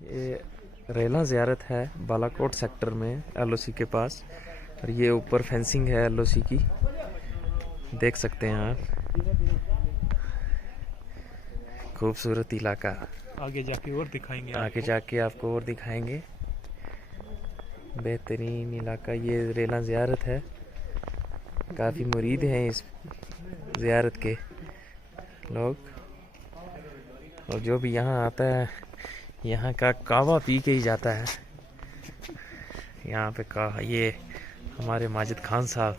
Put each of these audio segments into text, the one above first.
ये रेला ज़ियारत है बालाकोट सेक्टर में एलओसी के पास, और ये ऊपर फेंसिंग है एलओसी की, देख सकते हैं आप। खूबसूरत इलाका, आगे जाके और दिखाएंगे, आगे जाके आपको और दिखाएंगे। बेहतरीन इलाका, ये रेला ज़ियारत है। काफ़ी मुरीद हैं इस ज़ियारत के लोग, और जो भी यहाँ आता है यहाँ का कहवा पी के ही जाता है। यहाँ पे ये हमारे माजिद खान साहब,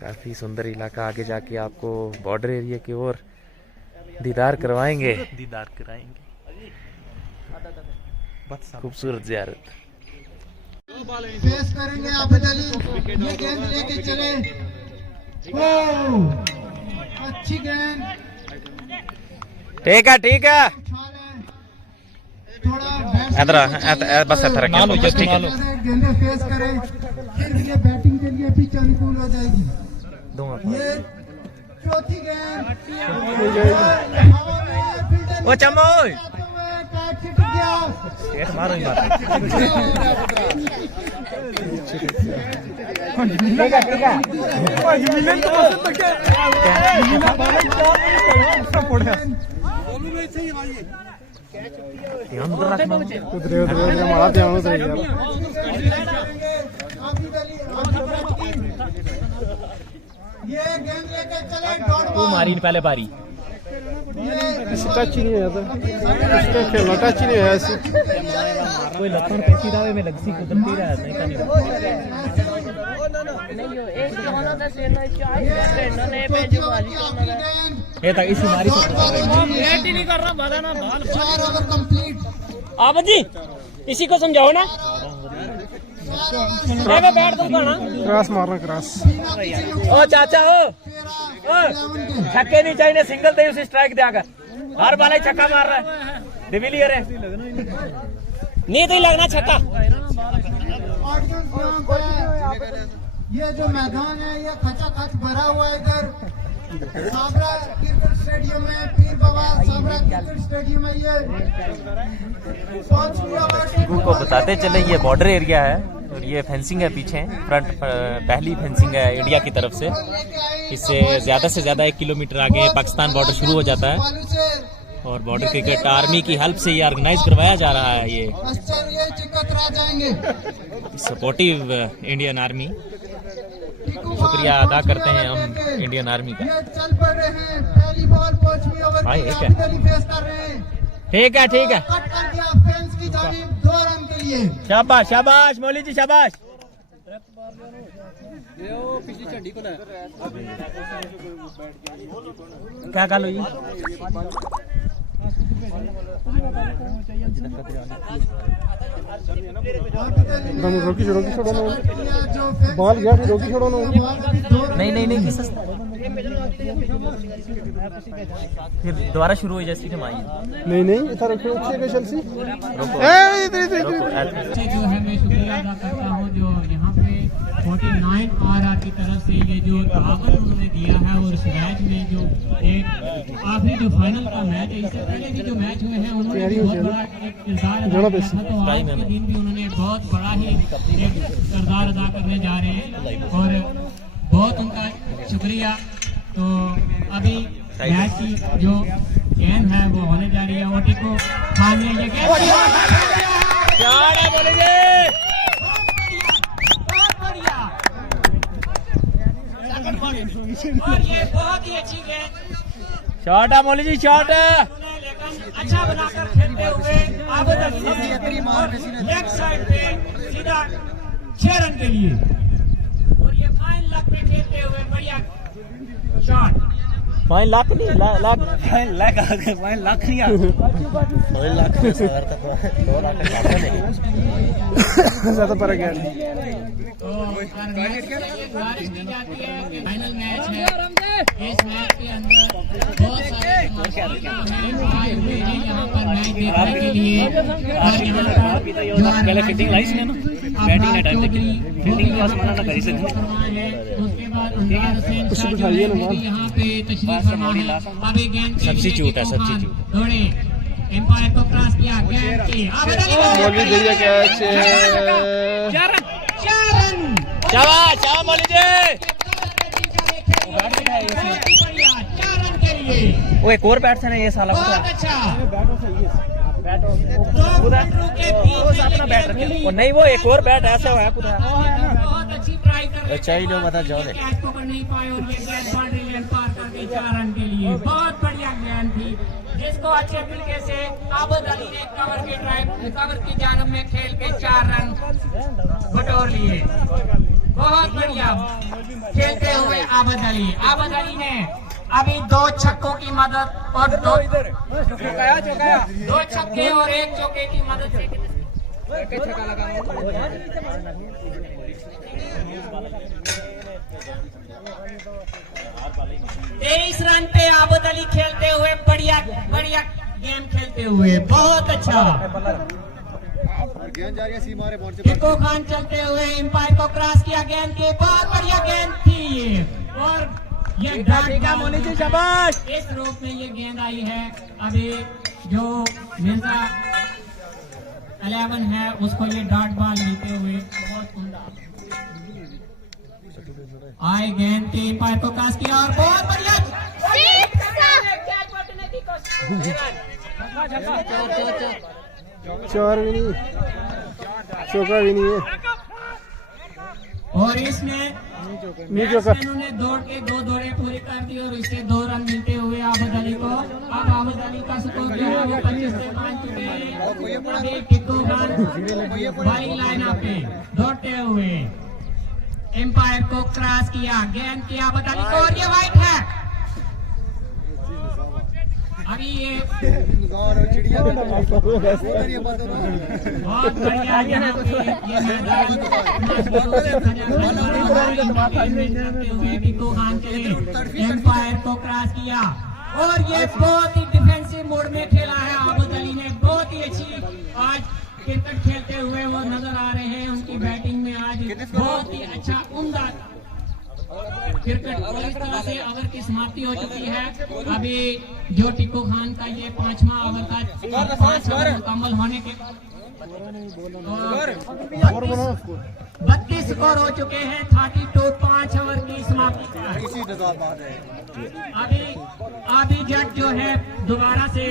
काफ़ी सुंदर इलाका। आगे जाके आपको बॉर्डर एरिया की ओर दीदार करवाएंगे, दीदार कराएंगे। खूबसूरत ज़ियारत। फेस करेंगे आबिद अली, ये गेंद लेके चले। अच्छी गेंद, ठीक है ठीक है, थोड़ा बस ठीक है। गेंदे फेस करें, फिर ये बैटिंग के लिए पिच अनुकूल हो जाएगी। ये चौथी गेंद, ओ चमोय मारो ही ये गेंद लेके चले, तू मारी पहले पारी। टच ही नहीं होता, इसका खेलना टच ही नहीं है ऐसे। कोई लखन पैसी दावे में लगसी कुदरती रहा नहीं का नहीं ये तक इसी मारी से लेट ही नहीं कर रहा, बाला ना बाल। 4 ओवर कंप्लीट। आप जी इसी को समझाओ ना, बैठ तुम ना क्रॉस मारना, क्रॉस। ओ चाचा हो, छक्के नहीं चाहिए, सिंगल दे उसे स्ट्राइक दे। आकर हर बाल छक्का मार रहा है, डिविलियर है, नहीं तो लगना छक्का। ये जो मैदान है ये खचाखच भरा हुआ है। इधर साबरा क्रिकेट स्टेडियम में, पीर बाबा साबरा क्रिकेट स्टेडियम में ये को बताते चले, ये बॉर्डर एरिया है और ये फेंसिंग है पीछे फ्रंट, पहली फेंसिंग है इंडिया की तरफ से। इससे ज़्यादा से ज़्यादा 1 किलोमीटर आगे पाकिस्तान बॉर्डर शुरू हो जाता है, और बॉर्डर क्रिकेट आर्मी की हेल्प से ये ऑर्गेनाइज करवाया जा रहा है। ये सपोर्टिव इंडियन आर्मी, शुक्रिया अदा करते हैं हम इंडियन आर्मी का। भाई ठीक है ठीक है, शाबाश शाबाश मौली जी शाबाश। क्या गाल हुई? रोकी छोड़ो ना, बॉल गया फिर रोकी छोड़ो ना। नहीं किस फिर दोबारा शुरू हो जैसी माई। नहीं इधर रखो, चलसी जो है मैं शुक्रिया अदा करता हूँ जो यहाँ पे 49 RR की तरफ से ये जो तावन उन्होंने दिया है, और इस मैच में जो एक आखिरी जो फाइनल का मैच है, इससे पहले भी जो मैच हुए हैं उन्होंने बहुत बड़ा एक किरदार अदा किया था। तो आज के दिन भी उन्होंने बहुत बड़ा ही एक किरदार अदा करने जा रहे हैं, और बहुत उनका शुक्रिया। तो अभी मैच की जो गेंद है वो होने जा रही है। ओटी को सामने ये गेंद और ये बहुत ही अच्छी गेंद, शॉट है मौली जी, शॉट है, अच्छा बनाकर खेलते हुए आगे लेग साइड पे सीधा 6 रन के लिए, और ये फाइन लग पे खेलते हुए बढ़िया शॉट। फाइन लाख नहीं लाख फाइन लाख आ गए, फाइन लाख नहीं आ गए, 2 लाख से तक 2 लाख ज्यादा पर गया। गुजारिश की जाती है कि फाइनल मैच है, इस मैच के अंदर बहुत सारे आए हुए हैं यहाँ पर पर मैच देखने के लिए। और यहाँ पर पहले फिटिंग लाई इसने ना बैटिंग का टाइम देखिए फील्डिंग का आसमान ना करी से उसके बाद अंदाज हुसैन शाह जो है वो भी यहाँ पे तशरीफ फरमा है। अभी गेंद सब्स्टिट्यूट है सब्स्टिट्यूट दौड़े एम्पायर को क्रॉस किया गेंद की मौलवी दरिया कैच 4 रन। शाबाश शाबाश मौलवी जी 4 रन के लिए वो एक और बैट्समैन है ये साला बहुत अच्छा। अपना बैट रखे और नहीं वो एक और बैट ऐसे हुआ है पूरा बहुत अच्छी ट्राई कर रहे अच्छा ही लोग बता जाओ दे कैच पकड़ नहीं पाए और ये गेंद बाउंड्री लाइन पार कर गई 4 रन के लिए। बहुत बढ़िया गेंद थी जिसको अच्छे तरीके से आबद अली ने कवर की जानब में खेल के 4 रन बटोर लिए। बहुत बढ़िया खेलते हुए आबद अली ने अभी 2 छक्कों की मदद और 2 छक्के और 1 चौके की मदद से 23 रन पे आबद अली खेलते हुए बढ़िया गेम खेलते हुए बहुत अच्छा। टिक्को खान चलते हुए एम्पायर को क्रॉस किया गेंद के बहुत बढ़िया गेंद थी ये और ये शाबाश इस रूप में ये गेंद आई है। अभी जो मिर्जा 11 है उसको ये डॉट बॉल मिलते हुए बहुत उम्दा आए गेंद के एम्पायर को क्रॉस किया और बहुत बढ़िया चार भी नहीं चौका भी नहीं है और इसमें उन्होंने दौड़ के 2 दौड़े पूरी कर दी और इससे 2 रन मिलते हुए आबद अली को। अब आबद अली का स्कोर जो है वो 25 से मान चुके हैं। अभी टिक्को खान बाई लाइन पे दौड़ते हुए एम्पायर को क्रॉस किया गेंद की आबद अली को और ये वाइट है। अभी ये बहुत बढ़िया यहाँ पे ये मैदान करते हुए टिक्को खान के एम्पायर को क्रॉस किया और ये बहुत ही डिफेंसिव मोड में खेला है। आबद अली ने बहुत ही अच्छी आज क्रिकेट खेलते हुए वो नजर आ रहे हैं। उनकी बैटिंग में आज बहुत ही अच्छा उम्दा क्रिकेट और इस तरह से ओवर की समाप्ति हो चुकी है। अभी जो टिक्को खान का ये 5वां ओवर का 5 ओवर मुकम्मल होने के बाद 32 स्कोर हो चुके हैं। 32 5 ओवर की समाप्ति अभी जज जो है दोबारा से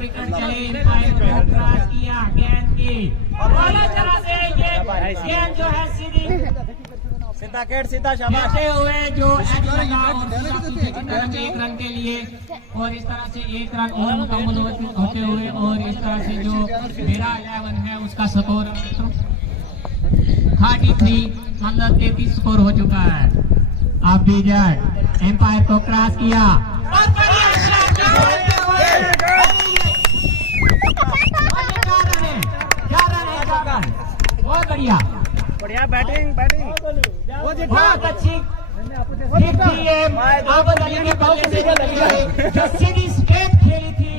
विकेट चले क्रॉस किया गेंद की तरह से ये गेंद जो है सीधा खेलते हुए जो एज लगा और 1 रन के लिए और इस तरह से 1 रन और मुकम्मल होते हुए और इस तरह से जो मेरा 11 है उसका स्कोर 33 मतलब 33 स्कोर हो चुका है। अब भी जज एम्पायर को क्रॉस किया और बहुत बढ़िया बैटिंग बहुत अच्छी हिट थी ये आबद अली के बल्ले से जो सीधी स्ट्रेट खेली थी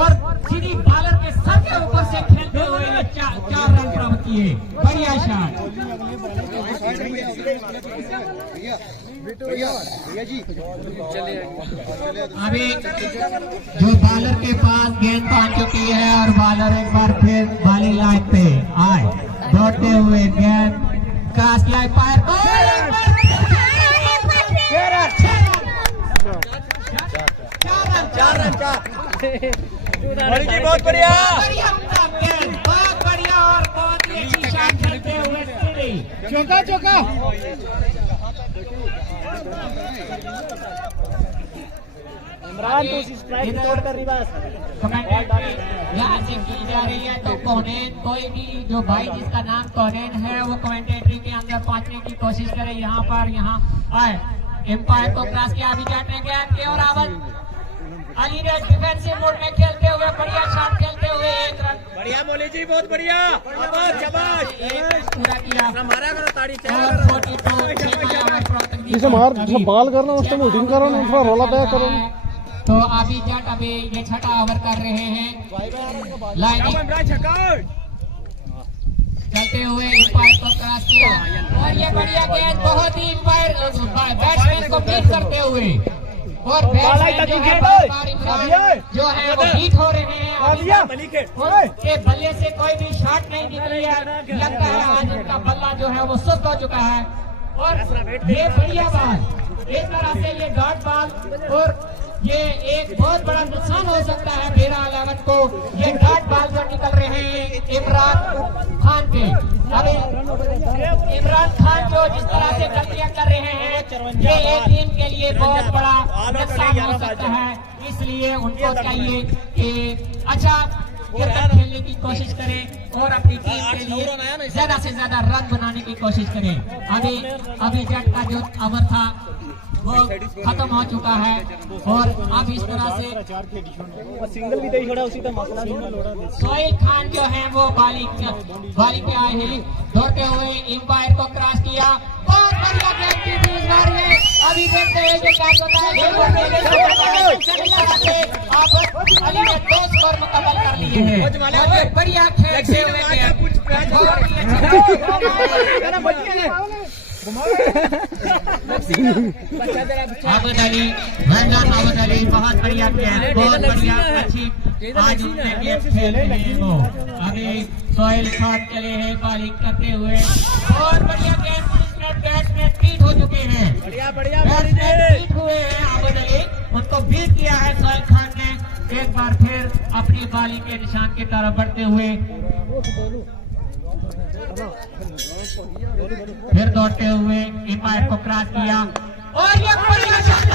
और सीधी बॉलर के सर के ऊपर से खेलते हुए 4 रन प्राप्त किए। बढ़िया शॉट। अभी जो बॉलर के पास गेंद पहुंच चुकी है और बॉलर एक बार फिर बॉलिंग लाइन पे आए दौड़ते हुए गेंद क्रॉस किया पायर बहुत बढ़िया बहुत बढ़िया और बहुत ही अच्छी शॉट खेलते हुए चौका इमरान तो स्ट्राइक तोड़कर रिवर्स यहाँ से की जा रही है। तो कौनेन कोई भी जो भाई जिसका नाम कौनेन है वो कमेंटेटरी के अंदर पहुंचने की कोशिश करे। यहाँ पर आए एम्पायर को क्रॉस किया अभी जाते के और आबद अली ने डिफेंसिव मोड में खेलते हुए बढ़िया शॉट खेलते हुए 1 रन। बढ़िया बोली जी बहुत बढ़िया पूरा किया हमारा ताड़ी 42 6 ओवर जिसे मार जिसे बाल करना उस टाइम होल्डिंग करो ना थोड़ा रोला बैक करो। तो अभी जट अभी ये छठा ओवर कर रहे हैं। लाइनिंग चलते हुए एम्पायर को क्रॉस किया और ये बढ़िया गेंद बहुत ही एम्पायर बैट्समैन को बीट करते हुए और बैट्समैन जो है वो बीट हो रहे हैं। उनके बल्ले से कोई भी शॉट नहीं निकली है। लगता है आज उनका बल्ला जो है वो सुस्त हो चुका है और ये बढ़िया बाल इस तरह से ये डॉट बॉल और ये एक बहुत बड़ा नुकसान हो सकता है बेरा 11 को। ये डॉट बॉल जो निकल रहे हैं इमरान खान के। अभी इमरान खान जो जिस तरह से गलतियां कर रहे हैं ये एक टीम के लिए बहुत बड़ा नुकसान हो सकता है। इसलिए उनको चाहिए कि अच्छा क्रिकेट खेलने की कोशिश करें और अपनी टीम के लिए ज्यादा से ज्यादा रन बनाने की कोशिश करें। अभी जट का जो ओवर था वो खत्म हो चुका है और अब इस तरह से सिंगल भी छोड़ा उसी का मसला सोहेल खान जो है वो बालिंग पे आए हैं। दौड़ते हुए एम्पायर को क्रॉस किया और बढ़िया गेंद की थी इस बार में। अभी देखते हैं कि क्या होता है। आप अली ने 2 स्कोर मुकम्मल कर लिए हैं। बढ़िया खेलते हुए आबद अली आबद अली बहुत बढ़िया खेल बहुत बढ़िया अच्छी आज उन्होंने गेम खेल रहे हैं। वो अभी सोहेल खान चले हैं बॉलिंग करते हुए और बढ़िया गेंद बैट्समैन बीट हो चुके हैं। बीट हुए हैं आबद अली उनको बीट किया है सोहेल खान ने। एक बार फिर अपनी बॉलिंग के निशान की तरफ बढ़ते हुए फिर दौड़ते हुए एम्पायर को क्रॉस किया और ये बढ़िया शॉट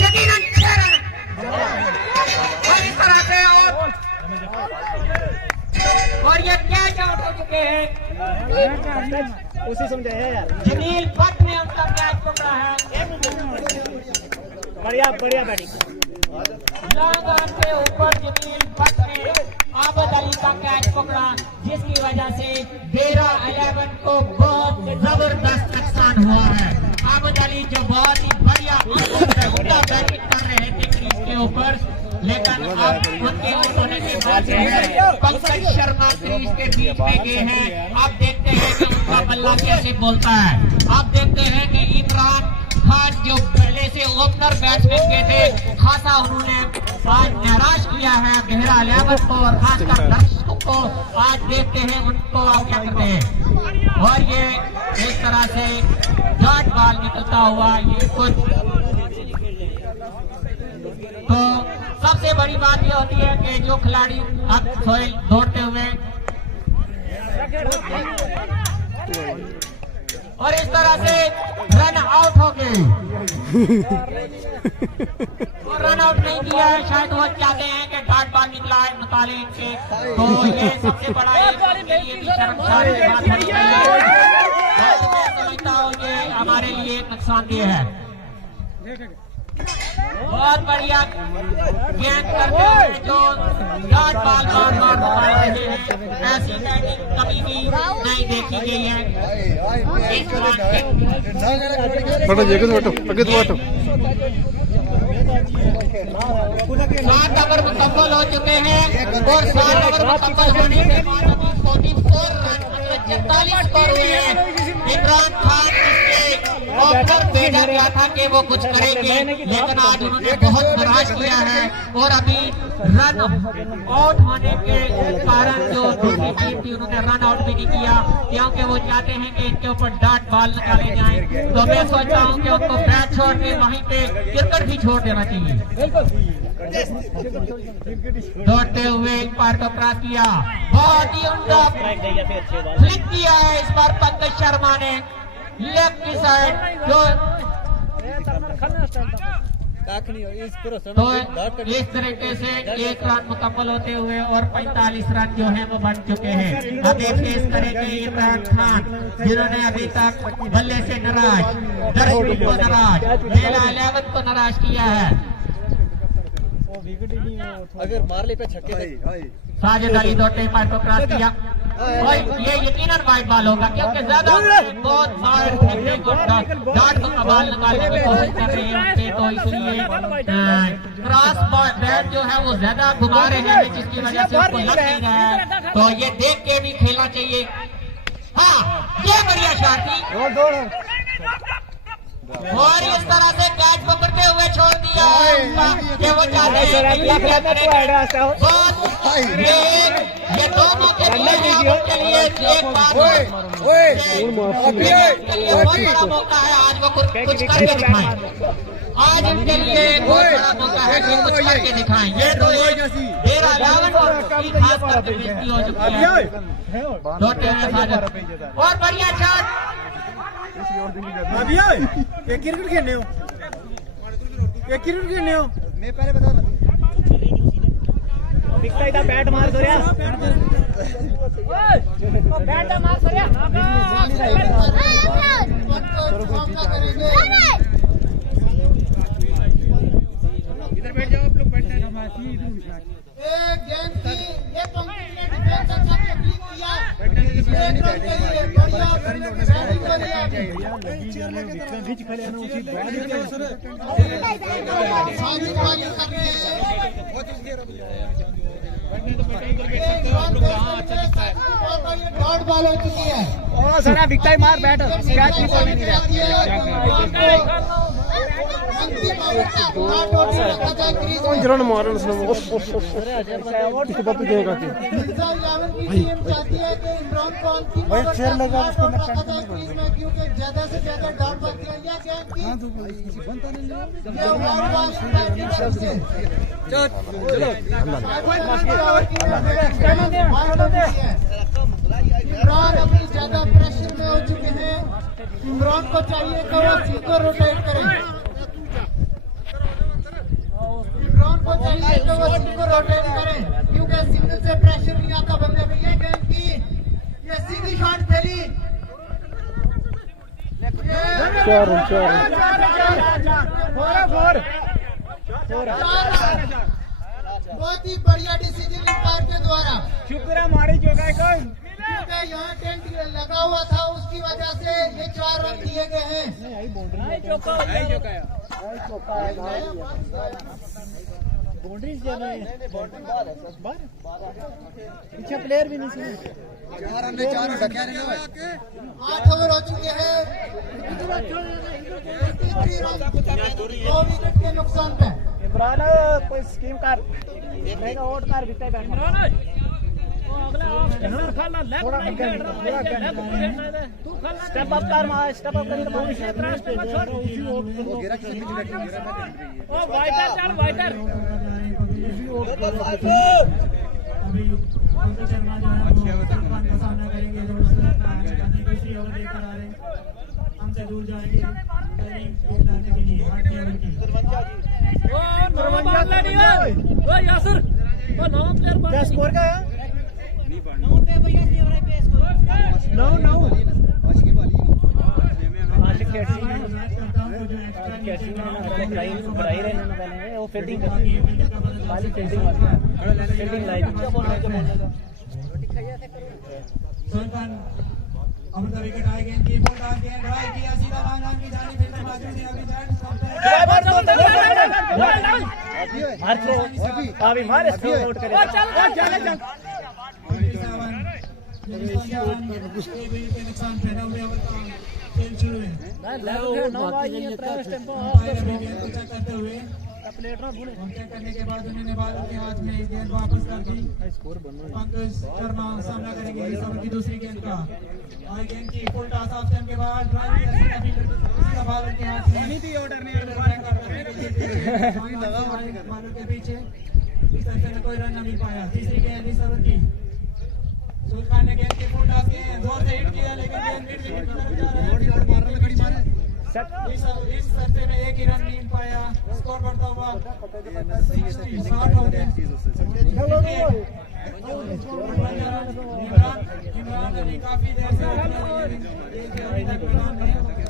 यकीनन 6 रन और इस तरह से और ये कैच आउट हो चुके हैं। उसी समझाया यार जमील भट्ट ने उनका कैच पकड़ा है। बढ़िया बैटिंग लॉन्ग ऑन के ऊपर जमील भट्ट ने आबद अली का कैच पकड़ा जिसकी वजह से बेरा 11 को बहुत जबरदस्त नुकसान हुआ है। आबद अली जो बहुत ही बढ़िया बैटिंग कर रहे थे क्रीज के ऊपर लेकिन अब उनके होने के बाद पंकज शर्मा क्रीज के बीच में गए हैं। आप देखते हैं कि उनका बल्ला कैसे बोलता है। आप देखते हैं कि इमरान खान जो पहले से ओपनर बैट्समैन के थे खासा उन्होंने आज निराश किया है बेहरा 11 को और खासकर दर्शकों को। आज देखते हैं उनको आप क्या करते हैं और ये इस तरह से डॉट बॉल निकलता हुआ ये कुछ। तो सबसे बड़ी बात ये होती है कि जो खिलाड़ी अब सोहेल दौड़ते हुए और इस तरह से रन आउट हो गए और रन आउट नहीं किया है। शायद वो चाहते हैं कि डॉट बॉल निकला है मुताले इनके। तो ये सबसे बड़ा ये शर्मसार बात होनी चाहिए। मैं समझता हूँ ये हमारे लिए नुकसानदेह है। बहुत बढ़िया गेंद करते हुए जो डॉट बॉल बार निकाल रहे हैं ऐसी बैटिंग कभी भी नहीं देखी गई है। सात ओवर मुकम्मल हो चुके हैं और 7 ओवर मुकम्मल होने के बाद 44 रन 44 स्कोर हुए हैं। इमरान खान ओपनर भेजा गया था कि वो कुछ करेंगे लेकिन आज उन्होंने बहुत निराश किया है और अभी रन आउट होने के कारण जो दूसरी टीम थी उन्होंने रन आउट भी नहीं किया क्योंकि वो चाहते हैं कि इनके ऊपर डॉट बॉल निकाले जाएं। तो मैं सोचता हूं कि उनको बैट छोड़ के वहीं पे क्रिकेट भी छोड़ देना चाहिए। दौड़ते हुए एम्पायर को क्रॉस किया बहुत ही उम्दा फ्लिक किया है इस बार पंकज शर्मा ने लेफ्ट की साइड जो तो इस तरीके से 1 रन मुकम्मल होते हुए और 45 रन जो है वो बन चुके हैं। अब एक फेस करेंगे इमरान खान जिन्होंने अभी तक बल्ले से नाराज दर्शकों को नाराज बेरा 11 को नाराज किया है। अगर मार ले पे छक्के साजिद अली दौड़ते एम्पायर को क्रॉस किया और ये यकीनन वाइड बॉल होगा क्योंकि ज्यादा बहुत मार टेक्निक और डॉट को कमाल निकालने की कोशिश कर रहे हैं, तो इसलिए क्रॉस बैट जो है वो ज्यादा घुमा रहे हैं जिसकी वजह से उसको लग नहीं रहा है, तो ये देख के भी खेलना चाहिए। हाँ, ये बढ़िया शॉट थी और इस तरह से कैच पकड़ते हुए छोड़ दिया कि वो चाहते हैं ये दोनों के लिए एक बड़ा मौका है, आज वो कुछ करके दिखाएं, आज इनके लिए एक बहुत बड़ा मौका है कि कुछ करके दिखाएं। ये तो डेरा 11 खास करके बेइज्जती हो चुकी है और बढ़िया शॉट। क्रिकेट खेलने हो, क्रिकेट खेलने हो, मैं पहले बता दिखता बैट मार सोरिया, बैट मार सोरिया। इधर बैठ जाओ आप लोग, बैठना एक गेंद की ये पंक्ति ने डिफेंस अच्छा ठीक किया, एक रन के लिए बढ़िया बैटिंग बढ़िया बीच खड़े हैं ना उसी बैट साजिश वाली करने डॉट बॉल हो चुकी है। ओ सना बिकता ही मार बैट कैच नहीं पड़ने नहीं रहा। कौन जरा मार रहा है उसको बात देगा कि टीम चाहती है कि इमरान खान की भाई शेयर लगा उसको मैं क्योंकि ज्यादा से ज्यादा डॉट बच गया इमरान अभी ज्यादा प्रेशर में हो चुके हैं। इमरान को चाहिए कि वो सीधे रोटेट करें, इमरान को चाहिए कि वो सीधे रोटेट करें क्योंकि सिंगल से प्रेशर नहीं आता बंदे पे। ये गेंद की ये सीधी शॉट खेली, बहुत ही बढ़िया डिसीजन अंपायर के द्वारा। शुक्र है मारी जो गए कौन क्योंकि यहाँ टेंट लगा हुआ था उसकी वजह से ये 4 रन दिए गए हैं। पीछे प्लेयर भी नहीं 8 ओवर हो चुके हैं, 2 विकेट के नुकसान पे। इमरान कोई स्कीम कर मेगा वोट कर बिता बैठ इमरान थोड़ा स्टेप अप कर मार, स्टेप अप कर ओ वाइटर चल वाइटर हमसे दूर जाएंगे के लिए यासर क्या स्कोर का है? 9 वो फील्डिंग खाली फील्डिंग लाइन अब द विकेट आए गेंद की बॉल डाल के ड्राइव किया सीधा मैदान की जानी फील्डर बाजू से अभी अभी मार इसको आउट करे चल नुकसान पहना हुए खेल शुरू है करते हुए करने के बाद उन्होंने बालों के हाथ में गेंद वापस कर दी। पंकज शर्मा सामना करेंगे इस ओवर की दूसरी गेंद का और गेंद की फुल टॉस ऑफ टाइम के बाद सीधा बालों के हाथ में बालों के पीछे इस तरह से कोई रन नहीं मिल पाया। तीसरी गेंद इस ओवर की सुल्तान ने गेंद की फुल टॉस के जोर से हिट किया लेकिन गेंद मिड विकेट की तरफ जा रहा है। इस सरते में एक ही रन नहीं पाया, स्कोर बढ़ता हुआ 60 हो गया। इमरान अली काफी देर से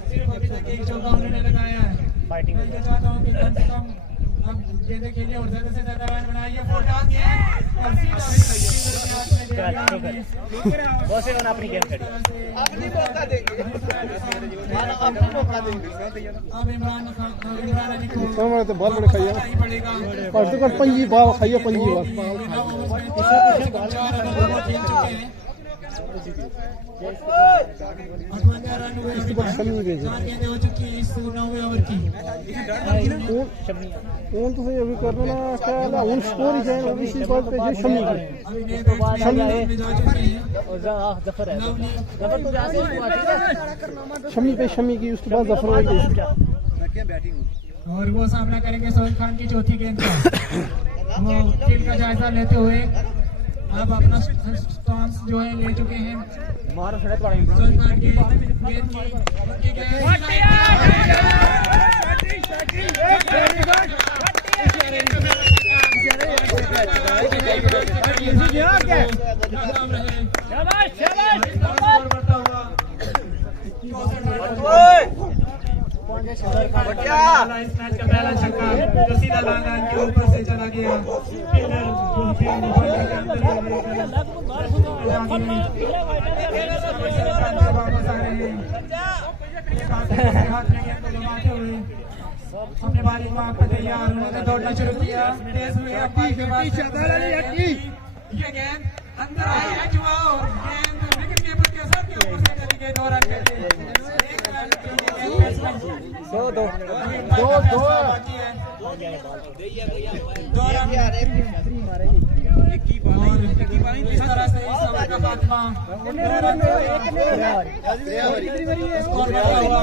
सिर्फ अभी तक एक चौका उन्होंने लगाया है। मैं चाहता हूँ कि कम से कम अब गेंदे खेलिए और ज्यादा से ज्यादा रन बनाइए। फोर डाल के और सीधा अपनी गेम खेली अब इमरान अली को हमारे तो बहुत बड़े खाइए पड़ेगा। और तो कर पंजी बाल खाइए पंजी बाल 4 ओवर खेल चुके हैं। 58 रन हुए अभी तक। 4 गेंदें हो चुकी है इस 9वें ओवर की। उन तो अभी करना ना ख्याल है उन स्कोर ही जाए अभी इसी बात पे जो शमी अभी नए बैट्समैन में जा चुके हैं। शमी पे शमी की उसके बाद जफर हो गई और वो सामना करेंगे सोहेल खान की चौथी गेंद का। वो फील्ड का जायजा लेते हुए अब अपना स्टांस जो है ले चुके हैं। सोहेल खान की गेंद इस मैच का पहला छक्का जो सीधा लांगन के ऊपर से चला गया। फील्डर वापस आ रहे हैं हाथ में गेंद को दबाते हुए। अपने बालिक को आपका तैयार उन्होंने दौड़ना शुरू किया। तेज हुए ये गेंद अंदर आई है जुआ और गेंद विकेट कीपर के सर के ऊपर से चली गई। 2 रन के लिए 1 रन दो बाकी है। 2 रन और इस तरह से इस ओवर का खात्मा 2 रन स्कोर बढ़ा हुआ।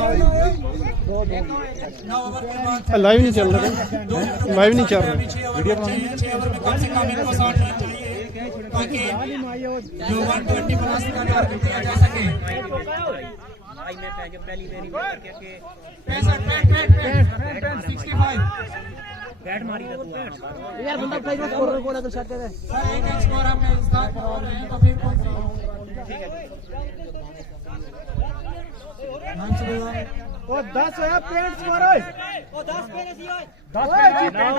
9 ओवर के बाद लाइव नहीं चल रहा लाइव नहीं चल रहा वीडियो 6 ओवर में कम से कम इनको 60 रन चाहिए ताकि जो 120 प्लस का टारगेट दिया जा सके। 65 बैट मारी यार बंदा प्लेयर स्कोर कोड तो शॉट करे एक स्कोर हमने स्टार्ट कर रहे हैं तो फिर कौन सी ओ 10 है पेन स्कोर है ओ 10 पेन सी है 10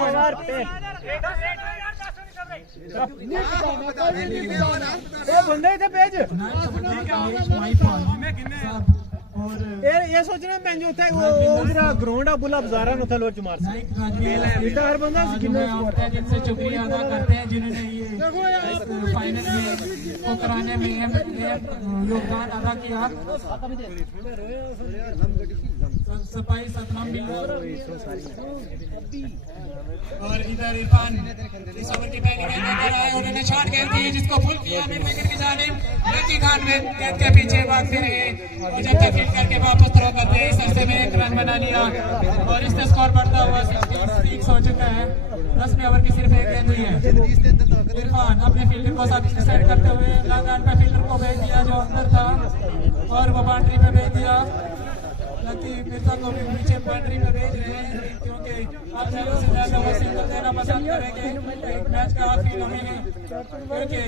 ओवर पे ए बंदे थे पेज और ये सोच रहे मैं जो था वो पूरा ग्राउंड है बुला बाजार न था लोच मार इधर हर बंदा कितने जिनसे शुक्रिया अदा करते हैं जिन्होंने ये फाइनल में को कराने में योगदान अदा किया। सफाई सतनाम भी और इधर इरफान इस ओवर की पहली गेंद लेकर आए। उन्होंने शॉट गेंद की जिसको फुल किया मिड विकेट की जानिब। लकी खान में गेंद के पीछे भागते रहे जब तक हिट करके वापस थ्रो करते इस अरसे में 1 रन बना लिया और इससे स्कोर बढ़ता हुआ 66 हो चुका है। 10वें ओवर की सिर्फ 1 गेंद हुई है। इरफान अपने फील्डर को सेट करते हुए लॉन्ग ऑन पे फील्डर को भेज दिया जो अंदर था और वो बाउंड्री पे भेज दिया। लकी मिर्जा को भी पीछे बाउंड्री पे भेज रहे हैं क्योंकि आप ज्यादा से ज्यादा वो सिंगल देना पसंद करेंगे। मैच का आखिरी लम्हे है क्योंकि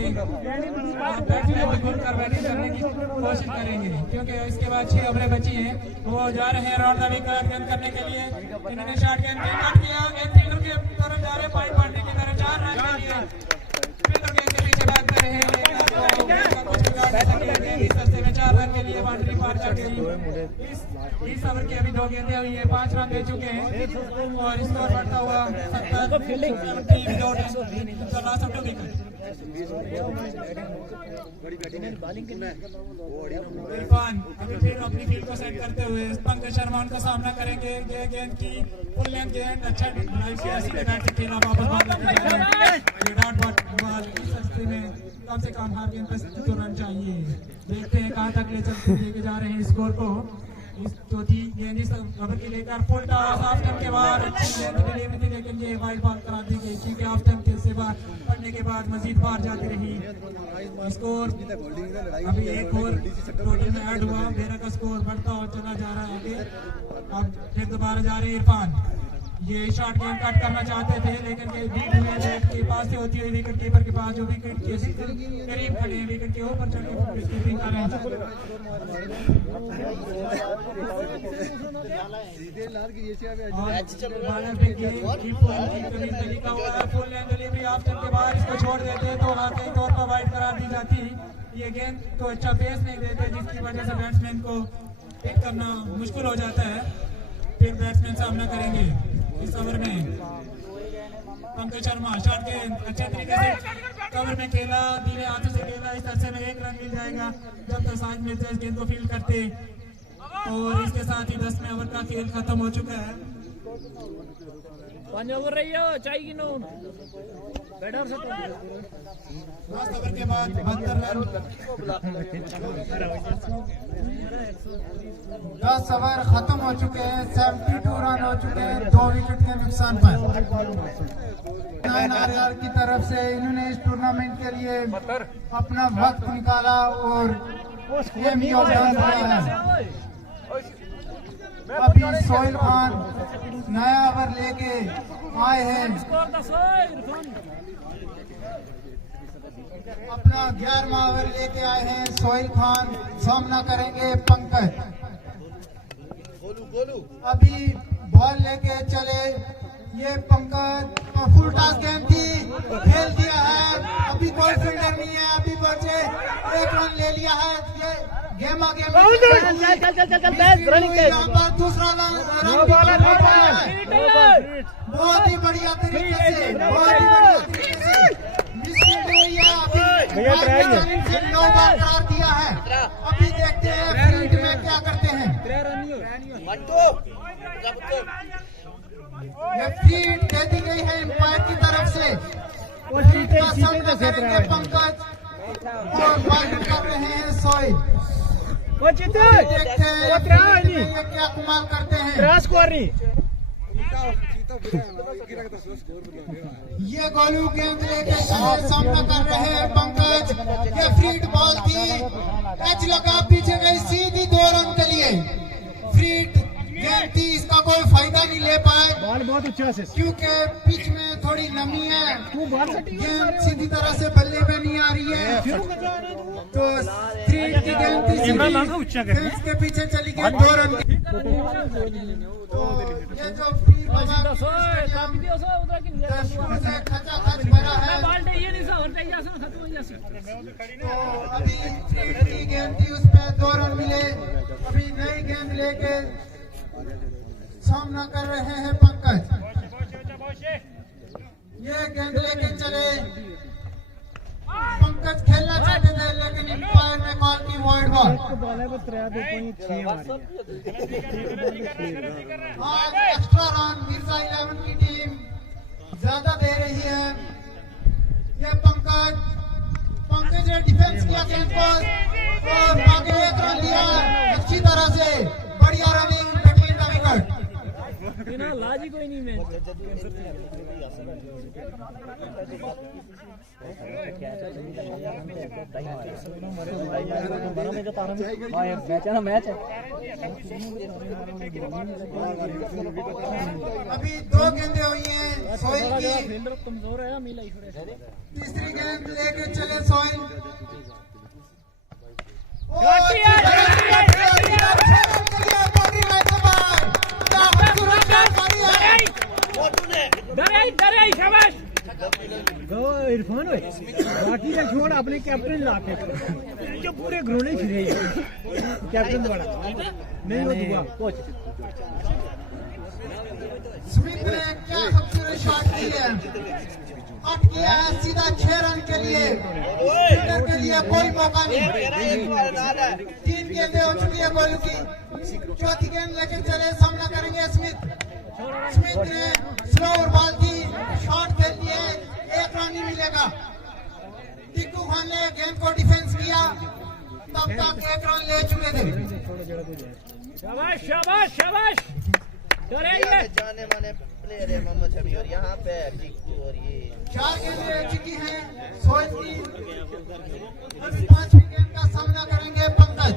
बैट्समैन खुलकर बैटिंग करने की कोशिश करेंगे क्योंकि इसके बाद 6 ओवरें बची हैं। वो जा रहे हैं राउंड द विकेट गेंद करने के लिए। इन्होंने शॉट गेंद भी कट किया। गेंद फील्डर की तरफ जा रहे हैं पॉइंट बाउंड्री की तरफ 4 रन के लिए। फील्डर गेंद के पीछे भागते रहे इस रास्ते में 4 रन के लिए बाउंड्री पार कर गई। इस ओवर की अभी 2 गेंदें हुई है 5 रन दे चुके हैं और स्कोर बढ़ता हुआ 70 फील्डिंग इरफान अभी फिर अपनी फील्ड को सेट करते हुए पंकज शर्मा उनका सामना करेंगे। ये गेंद की फुल लेंथ गेंद अच्छा बैटिंग खेला वापस इस रास्ते में कम से कम हर गेंद पर 2 रन चाहिए। देखते हैं कहां तक लेके जा रहे हैं स्कोर को। इस चौथी गेंद इस ओवर की लेकर फुल टॉस ऑफ स्टंप के बाद लेकिन ये वाइड बॉल करा दी गई क्योंकि ऑफ स्टंप से बाहर पड़ने के बाद मजीद बाहर जाती रही। स्कोर अभी 1 ओवर टोटल में ऐड हुआ। मेरा का स्कोर बढ़ता और चला जा रहा है। अब फिर दोबारा जा रहे हैं इरफान ये शॉट गेम कट करना चाहते थे, लेकिन बीट में के पास से होती हुई विकेट कीपर के पास, जो विकेट के करीब खड़े हैं, विकेट के ऊपर चढ़े कीपिंग कर रहे हैं। फुल लेंथ डिलीवरी ऑप्शन के बाहर इसको छोड़ देते तो वाकई तौर पर वाइड करार दी जाती। ये गेंद को अच्छा पेस नहीं देते, जिसकी वजह से बैट्समैन को पिक करना मुश्किल हो जाता है। फिर बैट्समैन सामना करेंगे इस ओवर में। पंकज शर्मा शॉट गेंद अच्छे तरीके से कवर में खेला, धीरे हाथों से खेला, इस अरसे में 1 रन मिल जाएगा जब तक 5 मिनट से इस गेंद को फील्ड करते। और इसके साथ ही 10वें ओवर का खेल खत्म हो चुका है। 5 ओवर रही हो चाहिए नो बैटर से 10 ओवर के बाद 72 रन। 10 ओवर खत्म हो चुके हैं, 72 रन हो चुके हैं 2 विकेट के नुकसान पर। RR की तरफ से इन्होंने इस टूर्नामेंट के लिए अपना वक्त निकाला और गेम योगदान दिया है। अभी सोहेल खान नया ओवर लेके आए हैं, अपना 11वां ओवर लेके आए हैं सोहेल खान। सामना करेंगे पंकज। अभी बॉल लेके चले ये पंकज, फुल टॉस गेंद थी, खेल दिया है, अभी कोई फील्डर नहीं है, अभी बचे 1 रन ले लिया है। ये गेम आगे यहाँ पर दूसरा रन बहुत ही बढ़िया तरीके से नो बॉल करार दिया है। अभी देखते हैं फील्ड में क्या करते हैं। ये फील्ड दे दी गई है एम्पायर की तरफ से। पंकज और बॉलिंग कर रहे हैं सोहेल। देखते हैं ये क्या कमाल करते हैं। ये गोलू गेंद लेके सामना कर रहे हैं पंकज। ये फ्रीड बॉल थी, एच लगा, पीछे गई सीधी 2 रन के लिए। फ्रीड गेंद थी, इसका कोई फायदा नहीं ले पाए बॉल बहुत अच्छा से, क्योंकि पिच में थोड़ी नमी है, गेंद सीधी तरह से बल्ले पे नहीं आ रही है। तो फ्रीड की गेंद थी, फेंस के पीछे चली गई 2 रन। तो ये जो फ्री खचाखच भरा है। तो अभी फ्रीड की गेंद थी, उसमें 2 रन मिले। अभी नई गेंद लेके सामना कर रहे हैं पंकज। ये गेंद लेके चले, पंकज खेलना चाहते थे लेकिन अंपायर ने कॉल की वाइड बॉल। आज एक्स्ट्रा रन मिर्जा 11 की टीम ज्यादा दे रही है। ये पंकज ने डिफेंस किया गेंद पर और आगे 1 रन लिया अच्छी तरह से। बढ़िया रनिंग, बैटिंग का विकेट। लाजी कोई नहीं मैच अभी 2 गेंदें हुई हैं सोहेल की। कमजोर है मिला तीसरी गेंद लेके चले सोहेल। इरफान बाकी का छोड़ अपने कैप्टन लाके जो पूरे घरोने फिरे कैप्टन द्वारा नहीं वो दुआ कोच। स्मिथ ने क्या खूबसूरत शॉट की है, कट किया है सीधा 6 रन के लिए। फील्डर के लिए कोई मौका नहीं। 3 गेंदें हो चुकी है गोलू की। चौथी गेंद लेके चले, सामना करेंगे स्मिथ ने स्लो बॉल थी, शॉट खेल दिए, 1 रन ही मिलेगा। टिक्कू खान ने गेंद को डिफेंस किया, तब तक 1 रन ले चुके थे। शाबाश शाबाश शाबाश। जाने माने प्लेयर है मोहम्मद शमी और यहाँ पे टिक्कू और ये 4 गेंदें रह चुकी हैं सोहेल की। अभी 5वीं गेंद का सामना करेंगे पंकज।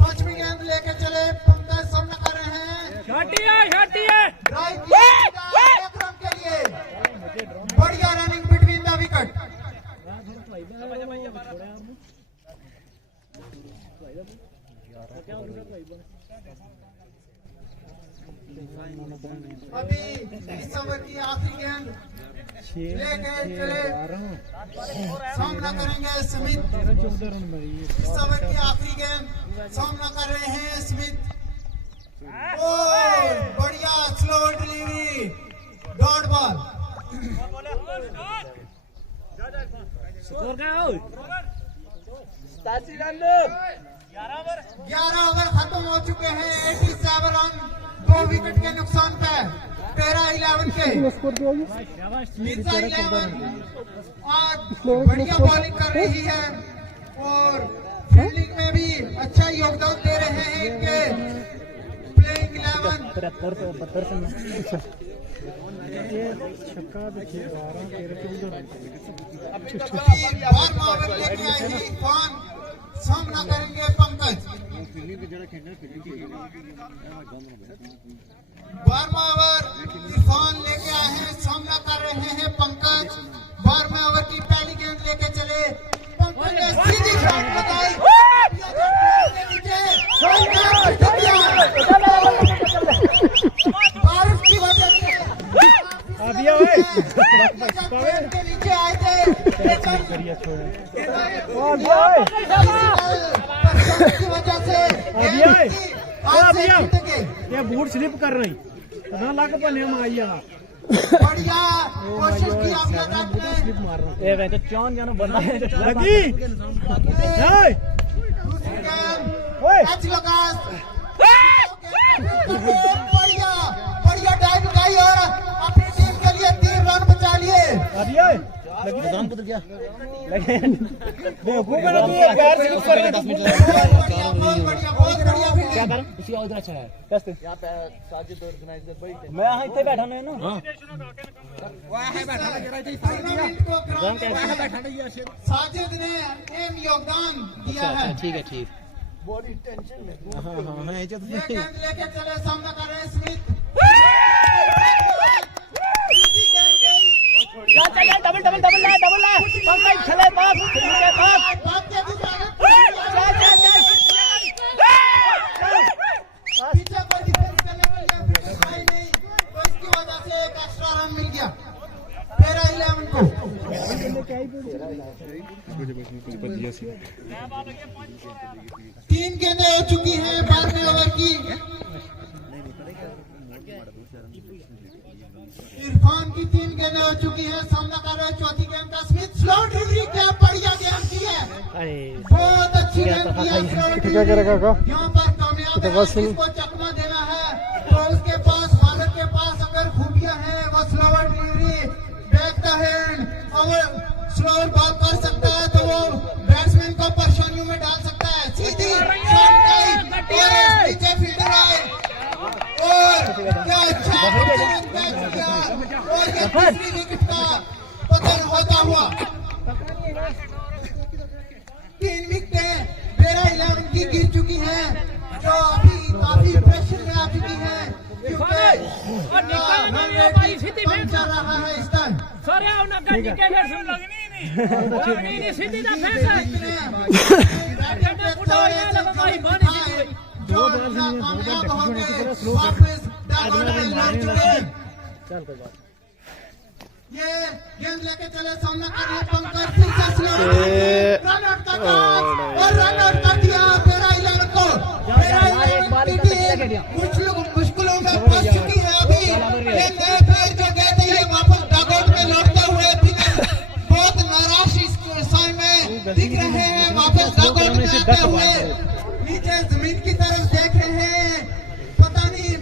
5वीं गेंद लेके चले, पंकज सामना कर रहे हैं। ड्राइव किया एक रन के लिए। बढ़िया रनिंग बिटवीन द विकेट। अभी इस ओवर की आखिरी गेंद लेके चले सामना करेंगे स्मिथ। इस ओवर की आखिरी गेंद सामना कर रहे हैं स्मिथ। ओ बढ़िया slow delivery, dot ball. Score क्या हो? 11 ओवर खत्म हो चुके हैं। 87 रन 2 विकेट के नुकसान पे। पैरा 11 के मिर्जा 11 आज बढ़िया बॉलिंग कर रही है और फील्डिंग में भी अच्छा योगदान दे रहे हैं इनके प्लेइंग 11। बारहवां ओवर लेके आए हैं इरफान, सामना करेंगे पंकज। 12वां ओवर इरफान लेके आए हैं, सामना कर रहे हैं पंकज। 12वें ओवर की पहली गेंद लेके चले पंकज ने सीधी शॉट लगाई। बारिश की वजह से के नीचे आए थे की वजह से ये बूट स्लिप कर रही ना लाख बने हम आई बढ़िया कोशिश की आपने स्लिप मार रहा ए वैसे चौन जानो बंदा लगी एच लगा बढ़िया बढ़िया डाइव लगाई और अपनी टीम के लिए 3 रन बचा लिए। मैदान पुत्र क्या देखो मैंने तो ये पैर स्लिप कर रहे 10 मिनट क्या कर उसी उधर अच्छा है कैसे यहां पे साजिद ऑर्गेनाइजर बैठे मैं यहां इथे बैठा नहीं ना वहां है बैठा जरा इथे बैठा नहीं है साजिद ने अहम योगदान दिया है। ठीक है ठीक बॉडी टेंशन में हां हां ये तो लेके चले सामना कर रहे हैं स्मिथ। डबल डबल डबल ला पंकज चले बाप नीचे बाप पीछे कोई डिफेंस करने वाले भाई नहीं, तो इसकी वजह से एक एक्स्ट्रा रन मिल गया पैरा 11 को। 3 गेंदें हो चुकी हैं 12वें ओवर की। इरफान की 3 गेंदें हो चुकी हैं, सामना कर रहा है चौथी गेंद का स्मिथ। स्लो डिलीवरी, क्या बढ़िया गेंद की है, बहुत अच्छी गेंद की है। यहाँ पर कामयाब है, इसको चकमा देना है तो उसके पास भारत के पास अगर खूबियां हैं वो slower delivery, back the hand और स्लोअर बॉल कर सकता है तो वो बैट्समैन को परेशानियों में डाल सकता है। सीधी शॉट गई और नीचे फील्डर आए और क्या अच्छा कैच किया और ये तीसरी विकेट का पतन होता हुआ। 3 विकेटें पैरा 11 की गिर चुकी हैं जो अभी काफी प्रेशर में आ चुकी हैं क्योंकि कम चल रहा है इस टाइम। जो कामयाब हो गए वापस ये गेंद लेके चले सामना कर रहे पंकज फिर से रन आउट का और रन आउट कर दिया पैरा 11 को। पैरा 11 की टीम मुश्किलों में फंस चुकी है अभी। ये नए प्लेयर जो गए थे ये वापस डगआउट में लौटते हुए बहुत नाराज इस समय में दिख रहे हैं। वापस डगआउट में आते हुए नीचे जमीन की तरफ देख रहे हैं, पता नहीं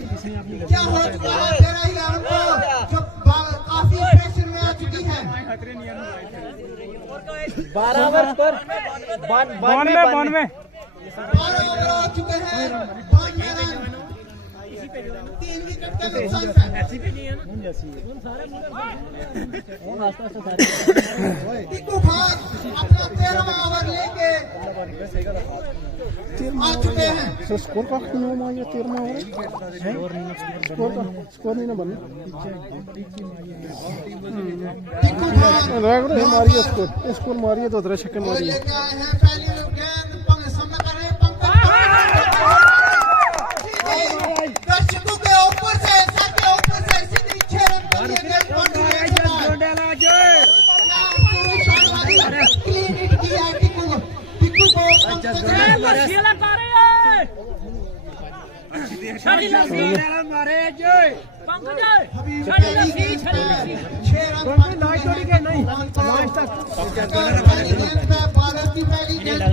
क्या हो चुका है पैरा 11 को जो काफी प्रेशर में आ चुकी है। 12 ओवर पर 92 12 ओवर हो चुके हैं 92 रन। 3 विकेट का नुकसान है। टिकू खान अपना 13वां ओवर लेके आ चुके हैं। स्कोर का नाम आ गया 13वां ओवर स्कोर नहीं ना बना टिकू खान मारिए स्कोर मारिए तो तरह छक्के मारिए लेके आए हैं पहली गेंद सामना कर रहे हैं दर्शकों के ऊपर से सर के ऊपर से सीधी 6 रन के लिए गेंद पहुंच रही है। क्लीन हिट किया है टिकू को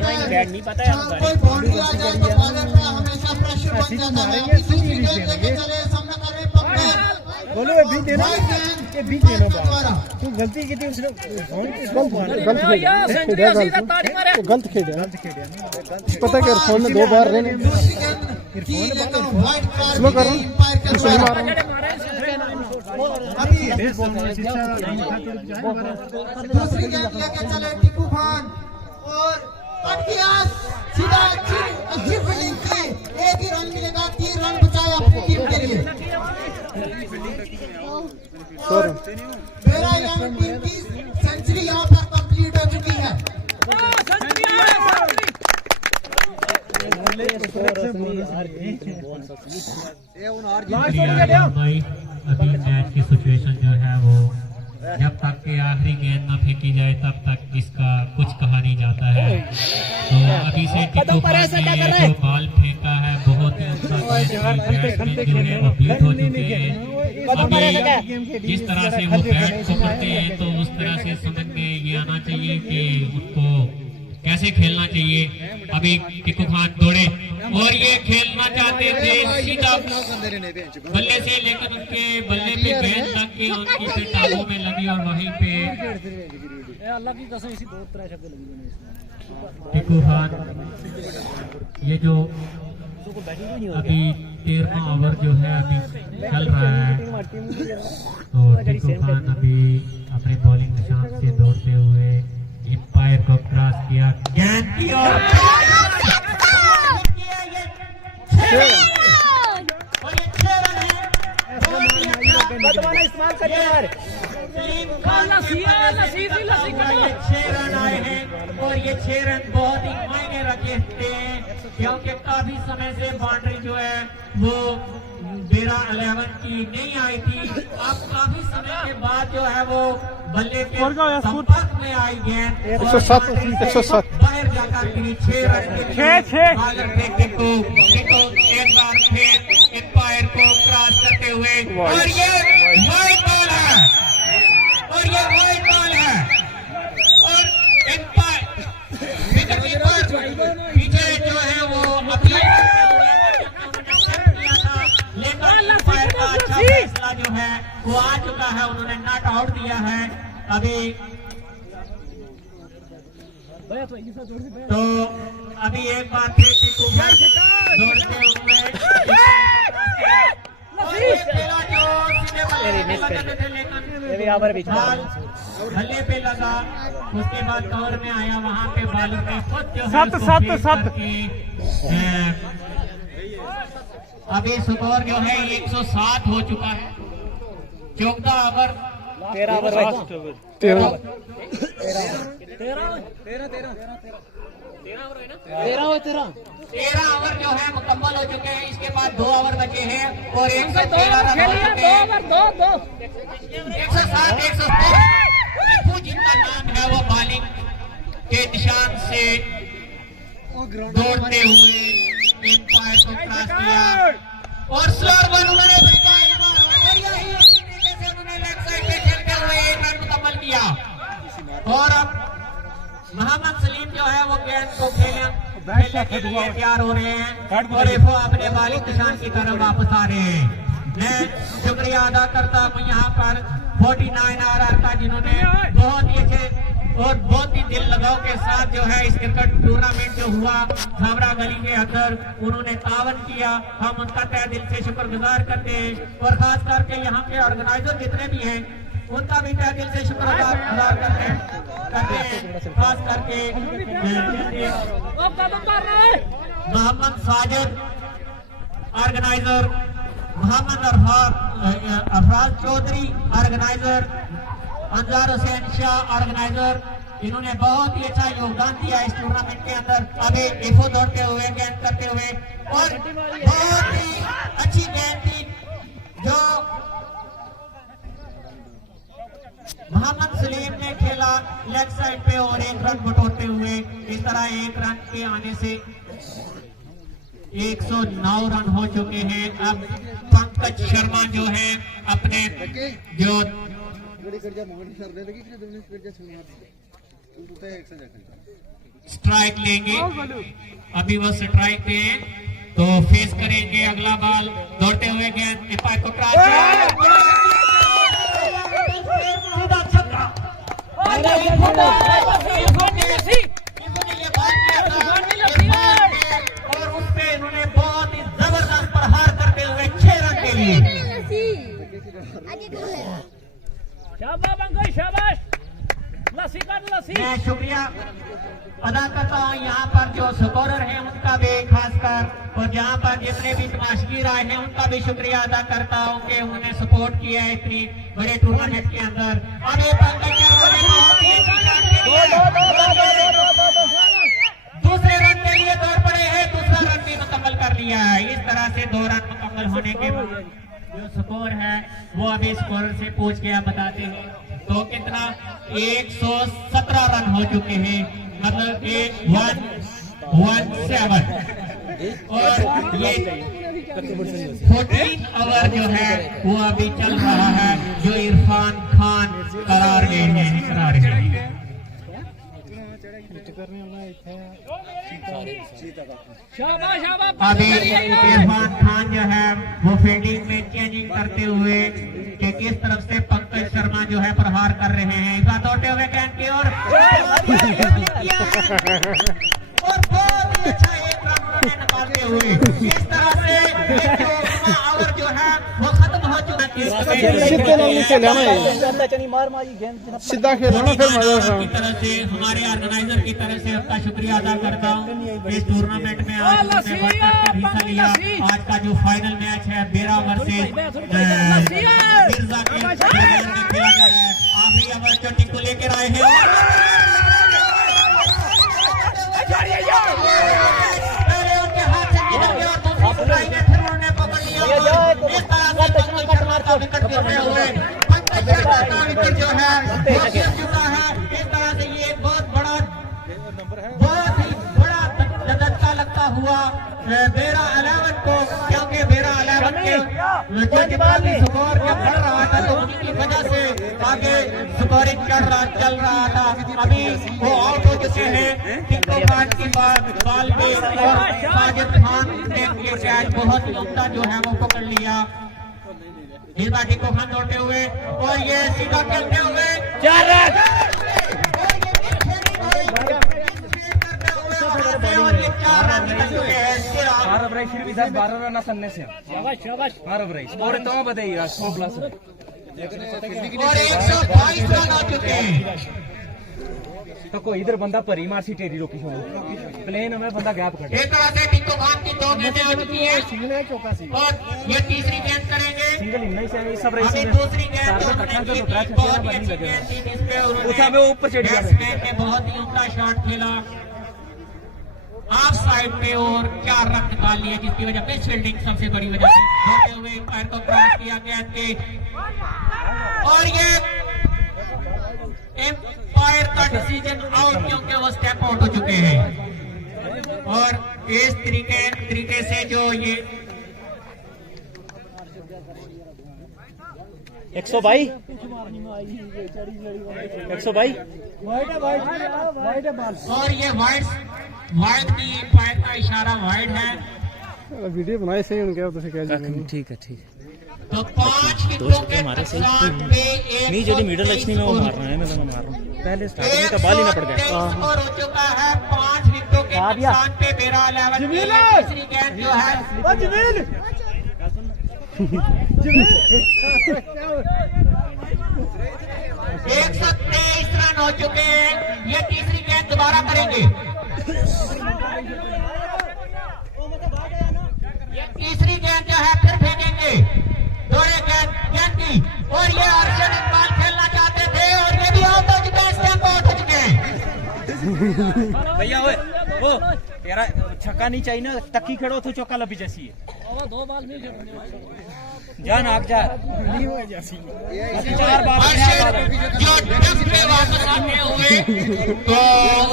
नहीं पता है कोई बाउंड्री आ जाए तो बॉलर पे हमेशा प्रेशर बन जाता है। दूसरी गेंद लेके चले सामना कर रहे बोलो बीच देना ये बीच देना तू गलती की थी उसने गलत खेला पता क्या फोन में 2 बार रहने दूसरी गेंद की लेकर वाइड स्लो कर अंपायर के स्लो मार दूसरी गेंद लेके चले टिकू खान और कट गया सीधा अच्छी फील्डिंग की। 1 ही रन मिलेगा, 3 रन बचाए अपनी टीम के लिए। और मेरा इलेवन टीम की सेंचुरी यहाँ पर कंप्लीट हो चुकी है। अभी मैच की सिचुएशन जो है वो जब तक के आखिरी गेंद ना फेंकी जाए तब तक इसका कुछ कहा नहीं जाता है। तो अभी से टिकू खान ने जो बॉल फेंका है बहुत ही अच्छा बैट्समैन जो है वो बीट हो चुके हैं। अभी जिस तरह से वो बैट पकड़ते हैं तो उस तरह से समझ में ये आना चाहिए कि उनको कैसे खेलना चाहिए। अभी टिकू खान दौड़े और ये खेलना चाहते थे सीधा बल्ले से, लेकिन उनके बल्ले पे गेंद लग के उनकी टांगों में लगी और वहीं पे टिकू खान ये जो अभी 13वां ओवर जो है अभी चल रहा है तो टिकू खान अभी अपने बॉलिंग निशान से दौड़ते हुए एम्पायर को क्रॉस किया गेंद की और इस्तेमाल करिए यार। 6 रन आए हैं और ये 6 रन बहुत ही मायने रखते हैं क्योंकि काफी समय से बाउंड्री जो है वो डेरा 11 की नहीं आई थी। अब काफी समय के बाद जो है वो बल्ले के संपर्क में आई गेंद 107 बाहर जाकर गिरी 6 रन के लिए टिकू एक बार फिर एम्पायर को क्रॉस करते हुए और ये वाइड बॉल है और ये वाइड बॉल है और एम्पायर पीछे जो है वो अपील लेकिन एम्पायर का अच्छा फैसला जो है वो आ चुका है। उन्होंने नॉट आउट दिया है। अभी तो अभी एक बार फिर टिकू खान दौड़ते हुए हल्ले पे लगा, उसके बाद दौर में आया, वहां पे बॉलिंग में खुद जो है अभी स्कोर जो है 107 हो चुका है। 14 ओवर 13 ओवर जो है मुकम्मल हो चुके हैं। इसके बाद 2 ओवर बचे हैं और 113 रन हो चुके हैं। 107 जिनका नाम है वो बॉलिंग के निशान से दौड़ते हुए एम्पायर को क्रॉस किया और स्लोअर बॉल उन्होंने फेंका और यही इसी तरीके से उन्होंने लेग साइड पे खेलते हुए 1 रन मुकम्मल किया। और अब मोहम्मद सलीम जो है वो गेंद को खेलने के लिए तैयार हो रहे हैं और वो अपने बॉलिंग निशान की तरफ वापस आ रहे हैं। मैं शुक्रिया अदा करता हूँ यहाँ पर 49 RR का जिन्होंने बहुत ही अच्छे और बहुत ही दिल लगाव के साथ जो है इस क्रिकेट टूर्नामेंट जो हुआ झावरा गली के अंदर उन्होंने तावन किया। हम उनका तहे दिल से शुक्रगुजार करते हैं और खास करके यहाँ के ऑर्गेनाइजर जितने भी हैं उनका भी तहे दिल से शुक्रगुजार करते हैं। खास करके Mohammad Sajid organizer, Mohammad Afraz Chaudhary organizer, Anzar Hussain Shah organizer, इन्होंने बहुत ही अच्छा योगदान दिया इस टूर्नामेंट के अंदर। अभी इफो दौड़ते हुए गेंद करते हुए और बहुत ही अच्छी गेंद थी जो मोहम्मद सलीम ने खेला लेग साइड पे और 1 रन बटोरते हुए। इस तरह 1 रन के आने से 109 रन हो चुके हैं। अब पंकज शर्मा जो है अपने जो स्ट्राइक लेंगे, अभी वो स्ट्राइक पे हैं तो फेस करेंगे अगला बॉल। दौड़ते हुए गेंद एम्पायर को क्रॉस और उस पे इन्होंने बहुत ही जबरदस्त प्रहार करते हुए 6 रन के लिए। मैं शुक्रिया अदा करता हूँ यहाँ पर जो स्कोरर हैं उनका भी खासकर, और जहाँ पर जितने भी तमाशगीर आए हैं उनका भी शुक्रिया अदा करता हूँ कि उन्होंने सपोर्ट किया है इतनी बड़े टूर्नामेंट के अंदर। अब ये दूसरे रन के लिए दौड़ पड़े हैं, दूसरा रन भी मुकम्मल कर लिया है। इस तरह से 2 रन मुकम्मल होने के बाद जो स्कोर है वो अभी स्कोरर से पूछ के आप बताते हैं। तो कितना 117 रन हो चुके हैं, मतलब 117 और ये 14 ओवर जो है वो अभी चल रहा है जो इरफान खान करार गए हैं। अभी इरफान खान जो है वो फील्डिंग में चेंजिंग करते हुए कि किस तरफ से पंकज शर्मा जो है प्रहार कर रहे हैं। इस बार दौड़ते हुए गेंद की ओर और बहुत ही अच्छा 1 रन उन्होंने निकालते हुए इस तरह से ओवर जो है वो खत्म हो चुका है। सीधा खेलना फिर मजा की तरह से हमारे ऑर्गेनाइजर की तरफ से आपका शुक्रिया अदा करता हूँ। इस टूर्नामेंट में आज उन्होंने बढ़ कर हिस्सा लिया। आज का जो फाइनल मैच है बेरा वर्सेस मिर्जा के खेला जा रहा है। आखिरी ओवर जो टिक्को लेकर आए हैं पहले उनके हाथ से निकल गया और दूसरी सुनाई में फिर उन्होंने पकड़ लिया। इस तरह से पंकज शर्मा का विकेट गिरते हुए पंकज शर्मा का विकेट जो है वो गिर चुका है। इस तरह से ये बहुत ही बड़ा झटका लगता हुआ बेरा 11 को, क्योंकि बेरा 11 के जज्बाती स्कोर जब बढ़ रहा था तो उन्हीं की वजह से आगे स्कोरिंग चल रहा था। अभी वो आउट हो चुके हैं। टिक्को कार्ड की बॉल पे और साजिद खान ने ये कैच बहुत ही उम्दा जो है वो पकड़ लिया। इस बार टिक्को खान दौड़ते हुए और ये सीधा खेलते हुए 4 रन और ये 4 रन निकल चुके हैं। 12 रन सन्ने से और तो बताइए 100 प्लस और 122 रन आ चुके हैं। तो कोई इधर बंदा परी मारसी टेरी रोकी छोड़ो प्लेन में बंदा गैप कर। एक तरह से टिक्को खान की 2 गेंदें हो चुकी है और ये तीसरी गेंद करेंगे। सिंगल इनमें से सब अभी दूसरी गेंद जो उन्होंने की थी बहुत ही अच्छी गेंद थी जिसपे उन्होंने ऊपर चढ़ गया बैट्समैन ने बहुत ही उम्दा शॉट खेला ऑफ साइड पे और 4 रन निकाल लिए, जिसकी वजह मिस फील्डिंग सबसे बड़ी वजह थी। दौड़ते हुए एम्पायर को क्रॉस किया गेंद के और ये एम्पायर का डिसीजन आउट क्योंकि वो स्टेप आउट हो चुके हैं। और इस तरीके से जो ये 122 और ये वाइड की एम्पायर का इशारा वाइड है। वीडियो बनाए सही उनके तो ठीक है तो 5 विकेटों के नुकसान पे नहीं जो मिडल लक्ष्मी में वो मार रहा है मैं मार रहा हूँ। पहले स्टार्टिंग में तो बॉल ही ना पड़ गया। स्कोर हो चुका है 5 विकेटों के नुकसान पे मेरा 11 तीसरी गेंद जो है 123 रन हो चुके हैं। ये तीसरी गेंद दोबारा करेंगे। ये तीसरी गेंद जो है फिर फेंकेंगे। दोहरे गेंद की और ये अर्शद इकबाल खेलना चाहते थे और ये भी आउट हो चुके हैं। स्टैम्प आउट हो चुके हैं। भैया ओए वो तेरा छक्का नहीं चाहिए ना, तक्की खड़ो तो चौका लपी जैसी है। दो बाल नहीं जान आग जा नहीं हो जैसी 4 बार जो टफ पे वापस आते हुए तो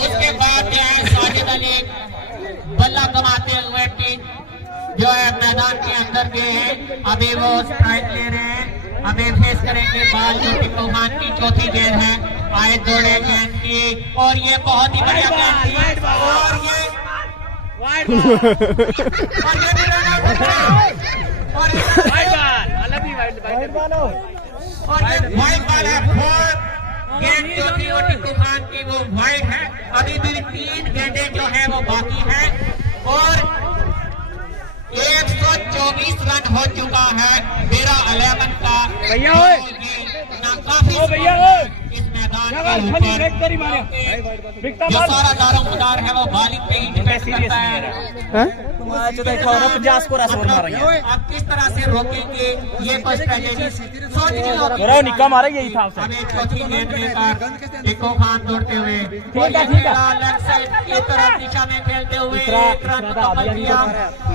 उसके बाद जो है साजिद अली बल्ला कमाते हुए टीम जो है मैदान के अंदर गए हैं। अभी वो स्ट्राइक ले रहे हैं। अभी फेस करेंगे बाल जो टिप्पू खान की चौथी गेंद है। आए दौड़े गेंद की और ये बहुत ही बढ़िया गेंद थी और ये वाइड भी रन आउट हो गया। और ये वाइड बॉल और ये वाइड बॉल है। 4 गेंद जो थी वो टिप्पू खान की वो वाइड है। अभी भी 3 गेंदें जो है वो बाकी है और 124 रन हो चुका है मेरा 11 का। भैया ओए काफी भैया इस मैदान जो सारा दारोमदार है वो बॉलिंग पे ही डिपेंड करता है। आप किस तरह से रोकेंगे ये कुछ स्ट्रेटेजी सोचनी होगी। निक्का मारा यही था हमें चौथी गेंद लेकर टिप्पू खान दौड़ते हुए लेफ्ट साइड की तरफ दिशा में खेलते हुए 1 रन मुकम्मल किया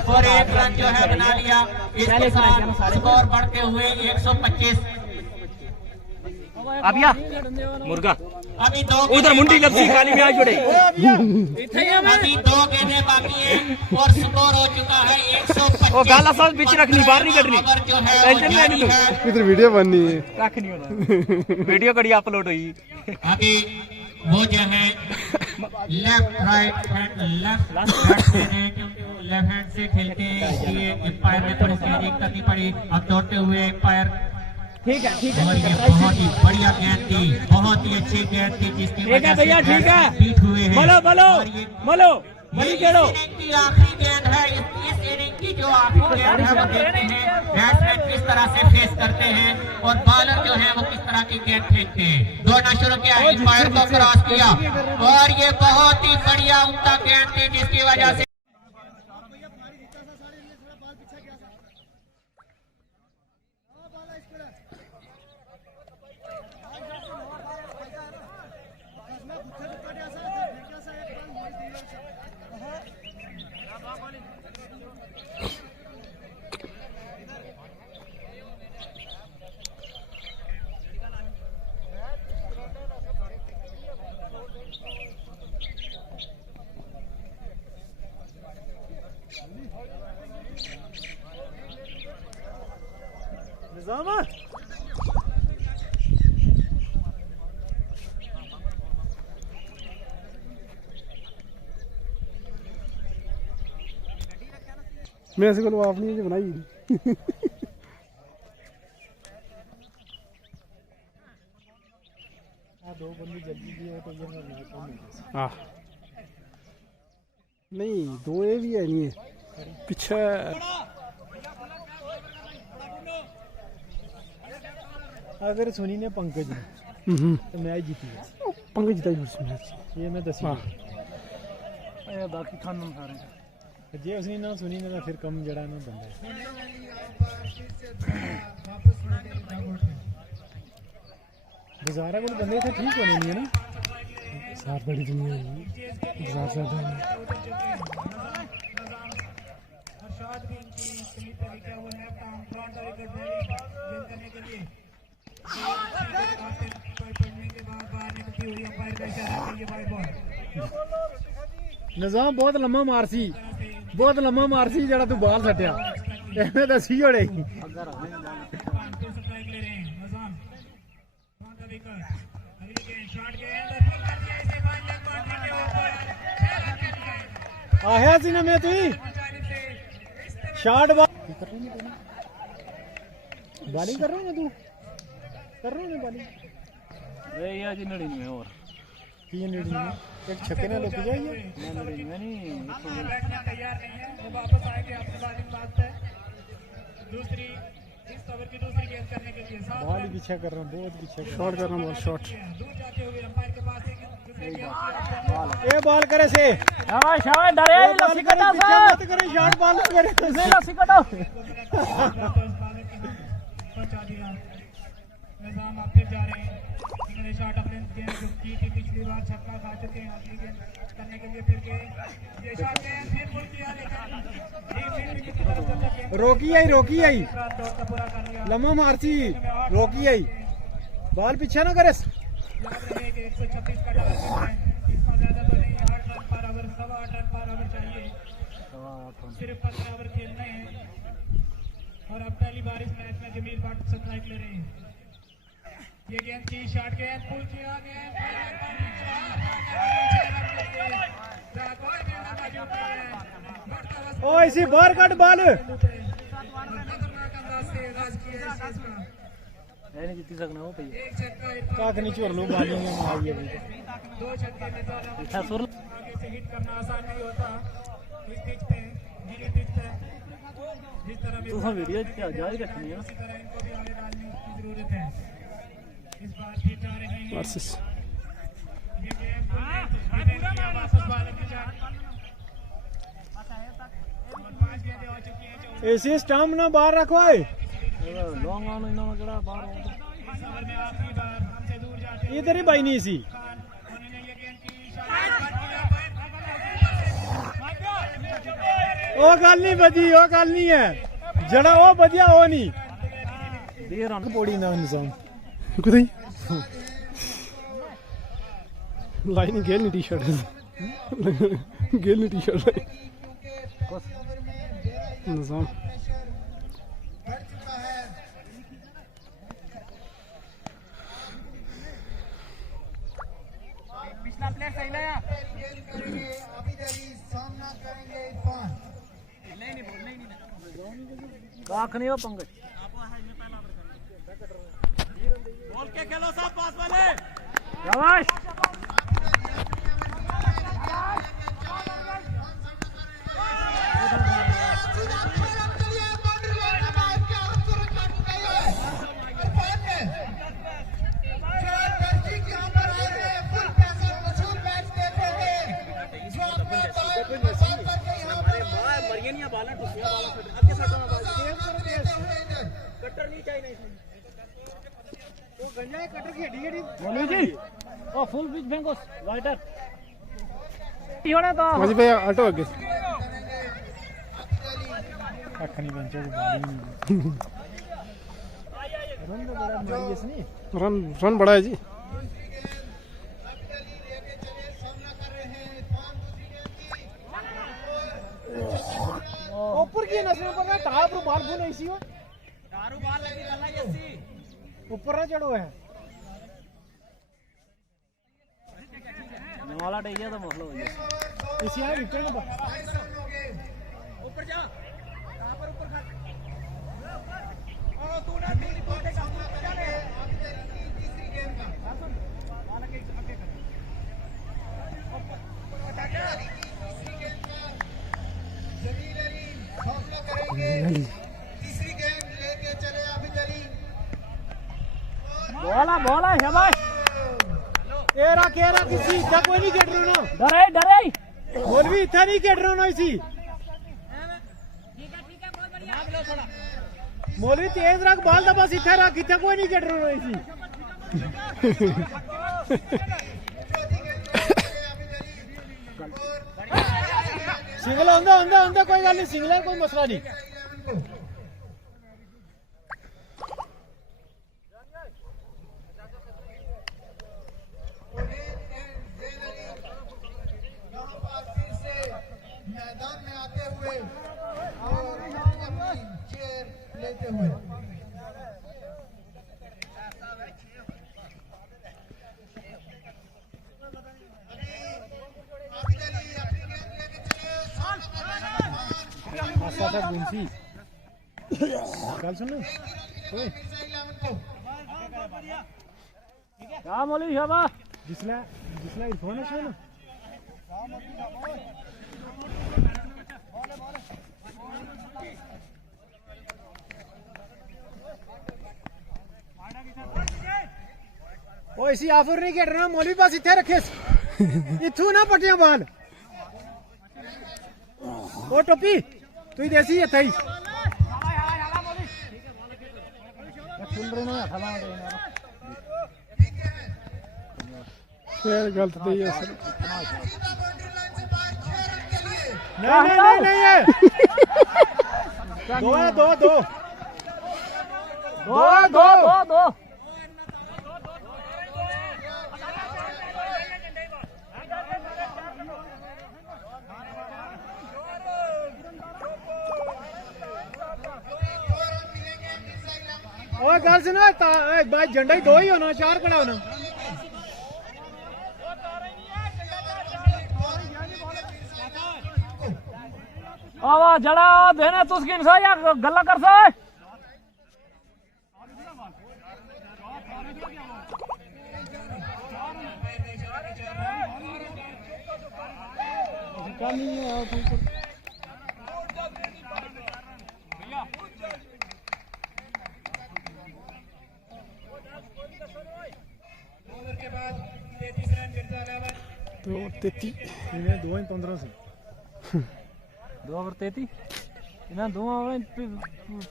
और 1 रन जो है बना लिया। इसके साथ स्कोर बढ़ते हुए 125। अबिया मुर्गा अभी 2 उधर मुंडी लपसी खाली में आ जुड़े। अभी 2 गेंदें बाकी हैं और स्कोर हो चुका है 125। ओ गाला साल बीच रखनी बाहर नहीं कटनी टेंशन नहीं लो इधर वीडियो बननी है रख नहीं होना वीडियो कड़ी अपलोड हुई। अभी वो जो है left right hand left hand से खेलते हैं इसलिए एम्पायर में थोड़ी सी देरी करनी पड़ी। अब दौड़ते हुए एम्पायर ठीक है और ये बहुत ही बढ़िया गेंद थी, बहुत ही अच्छी गेंद थी जिसकी वजह से ठीक है बीट हुए हैं। बोलो बड़ी खेलो। इनिंग की आखिरी गेंद है। इस इनिंग की जो आखिरी गेंद है वो देखते हैं बैट्समैन किस तरह से फेस करते हैं और बॉलर जो है वो किस तरह की गेंद फेंकते हैं। दौड़ना शुरू किया, एम्पायर को क्रॉस किया और ये बहुत ही बढ़िया उम्दा गेंद थी जिसकी वजह से मैं ऐसे को आपने ये बनाई नहीं 2 ये भी है नहीं है पीछे अगर सुनी ने पंकज ने तो मैच जीती है। पंकज जीता मैच ये मैं दसी बाकी खान सारे जे उसने ना सुनी ना फिर कम जड़ा ना बंदा गुजारा को बंदे थे ठीक होने नहीं है ना साथ बड़ी दुनिया है गुजार ज्यादा है। निजाम बहुत लम्मा मारसी जरा तू बाल सटिया एवं दसी होड़े आया सी ना मैं तू शॉट बॉलिंग कर रहा हूँ ना तू कर रहा हूँ बॉलिंग ये जी 99 और तीन रीडिंग में एक छक्के ने लेके जाइए बैठना तैयार नहीं है, वो वापस आएंगे अपने बाद पे। दूसरी इस ओवर की दूसरी गेंद करने के लिए बॉल ही पीछे कर रहा हूँ, बहुत पीछे शॉट कर रहा हूँ, बहुत शॉट। दूर जाते हुए अंपायर के पास ए बॉल करे से शाबाश शाबाश डरे लस्सी कटा पीछे मत करे, शॉट बॉल करे से लस्सी कटा पहुंचा दिया। निजाम आप फिर जा रहे हैं, उन्होंने शॉट अपने गेंद जो की थी पिछली बार छक्का खा चुके हैं, अगली गेंद करने के लिए फिर गेंद ये शॉट गेंद फिर पुल किया, लेकिन रोकी आई दौड़ का पूरा कर लिया। लम्बा मारती रोकी आई, बॉल पीछे ना करे। याद रहे कि 136 का टारगेट है, इतना ज्यादा तो नहीं, 8 रन पर ओवर, 8.25 रन पर ओवर चाहिए, सिर्फ 15 ओवर खेलने हैं। और अब पहली बार इस मैच में जमील भट्ट स्ट्राइक ले रहे हैं। ये गेंद की शॉट गेंद पुल किया गया, ओ इसी बार कट बॉल खतरनाक अंदाज से राज किया है इसका। नहीं जीत सकना हो भैया एक छक्का काक नहीं छोड़ लो, बॉलिंग में आई है। 2 छक्के निजाम अच्छा सुर आगे से हिट करना आसान नहीं होता इस पिच पे, धीरे पिच पे। जिस तरह भी तू वीडियो क्या जारी रखनी है उसी तरह इनको भी आगे डालने की जरूरत है। इस बार फिर जा रहे हैं वर्सेस ये गेम वापस बालक की जान और 5 गेंदें हो चुकी हैं। ऐसे स्टंप ना बाहर रखो है, लॉन्ग ऑन इन्होंने जड़ा बाहर इस ओवर में आखिरी बार हमसे दूर जाते हुए इधर ही बाई नहीं सी उन्होंने ये गेंद की शॉट किया। ओ गल नहीं बजी, ओ गल नहीं है जड़ा ओ बजिया ओ नहीं देर ऑन पौड़ी ना निजाम कुछ लाइन गेल नहीं टी-शर्ट गेल नहीं टी-शर्ट निजाम बढ़ चुका है। पिछला प्लेयर सही लगा गेंद करेंगे आबिद अली, सामना करेंगे इरफान। काख नहीं हो पंकज बोल के खेलो साहब पास वाले। शाबाश बोलो जी ओ फुल पिच फेंको वाइटर होना तो माजी भाई हटो आगे अखनी बंचो रन रन बड़ा है जी। ऊपर की नस्ल पर टार पर बाल फोन ऐसी हो दारू बाल लगी गला जैसी ऊपर ना चढ़ो है वाला टेकिया तो मसला हो गया इसी आ विकेट पर ऊपर जा कहां पर ऊपर खा ओ तू ना मेरी बॉल का सामना जाने तीसरी गेंद का बाल के आगे कर तीसरी गेंद का जमील अली सामना करेंगे। तीसरी गेंद लेके चले आबिद अली। बोला शाबाश एरा केरा किसी इतना कोई नहीं खेल रहा डरे डरे बोल भी इतना नहीं खेल रहा इसी मौलवी तेज रख बाल दबा इतना रख इतना कोई नहीं खेल रहा इसी सिंगल होंदा होंदा होंदा कोई गल नहीं, सिंगल है कोई मसला नहीं। मैदान में आते हुए और अपनी चेयर लेते हुए आबिद अली अपनी गेंद लेके चले मासा गुंसी गल सुन मिर्जा 11 को क्या मौलवी शाबाश जिसला इरफान है ना ओ इसी ऑफर नहीं खेडना मौलवी पास इत्थे रखे इथू ना पटिया बाल ओ टोपी तू ही देसी इत्थे ही फिर गलत दी है सर नहीं है दो है दो दो दो दो दो दो और गल सुनो झंडा ही दो ही होना चार खड़ा होना आवा जड़ा देने तुस किन सा या गल्ला कर सा तो 33 इन्हें 2 15 से 2 ओवर 33 इन्हें 2 ओवर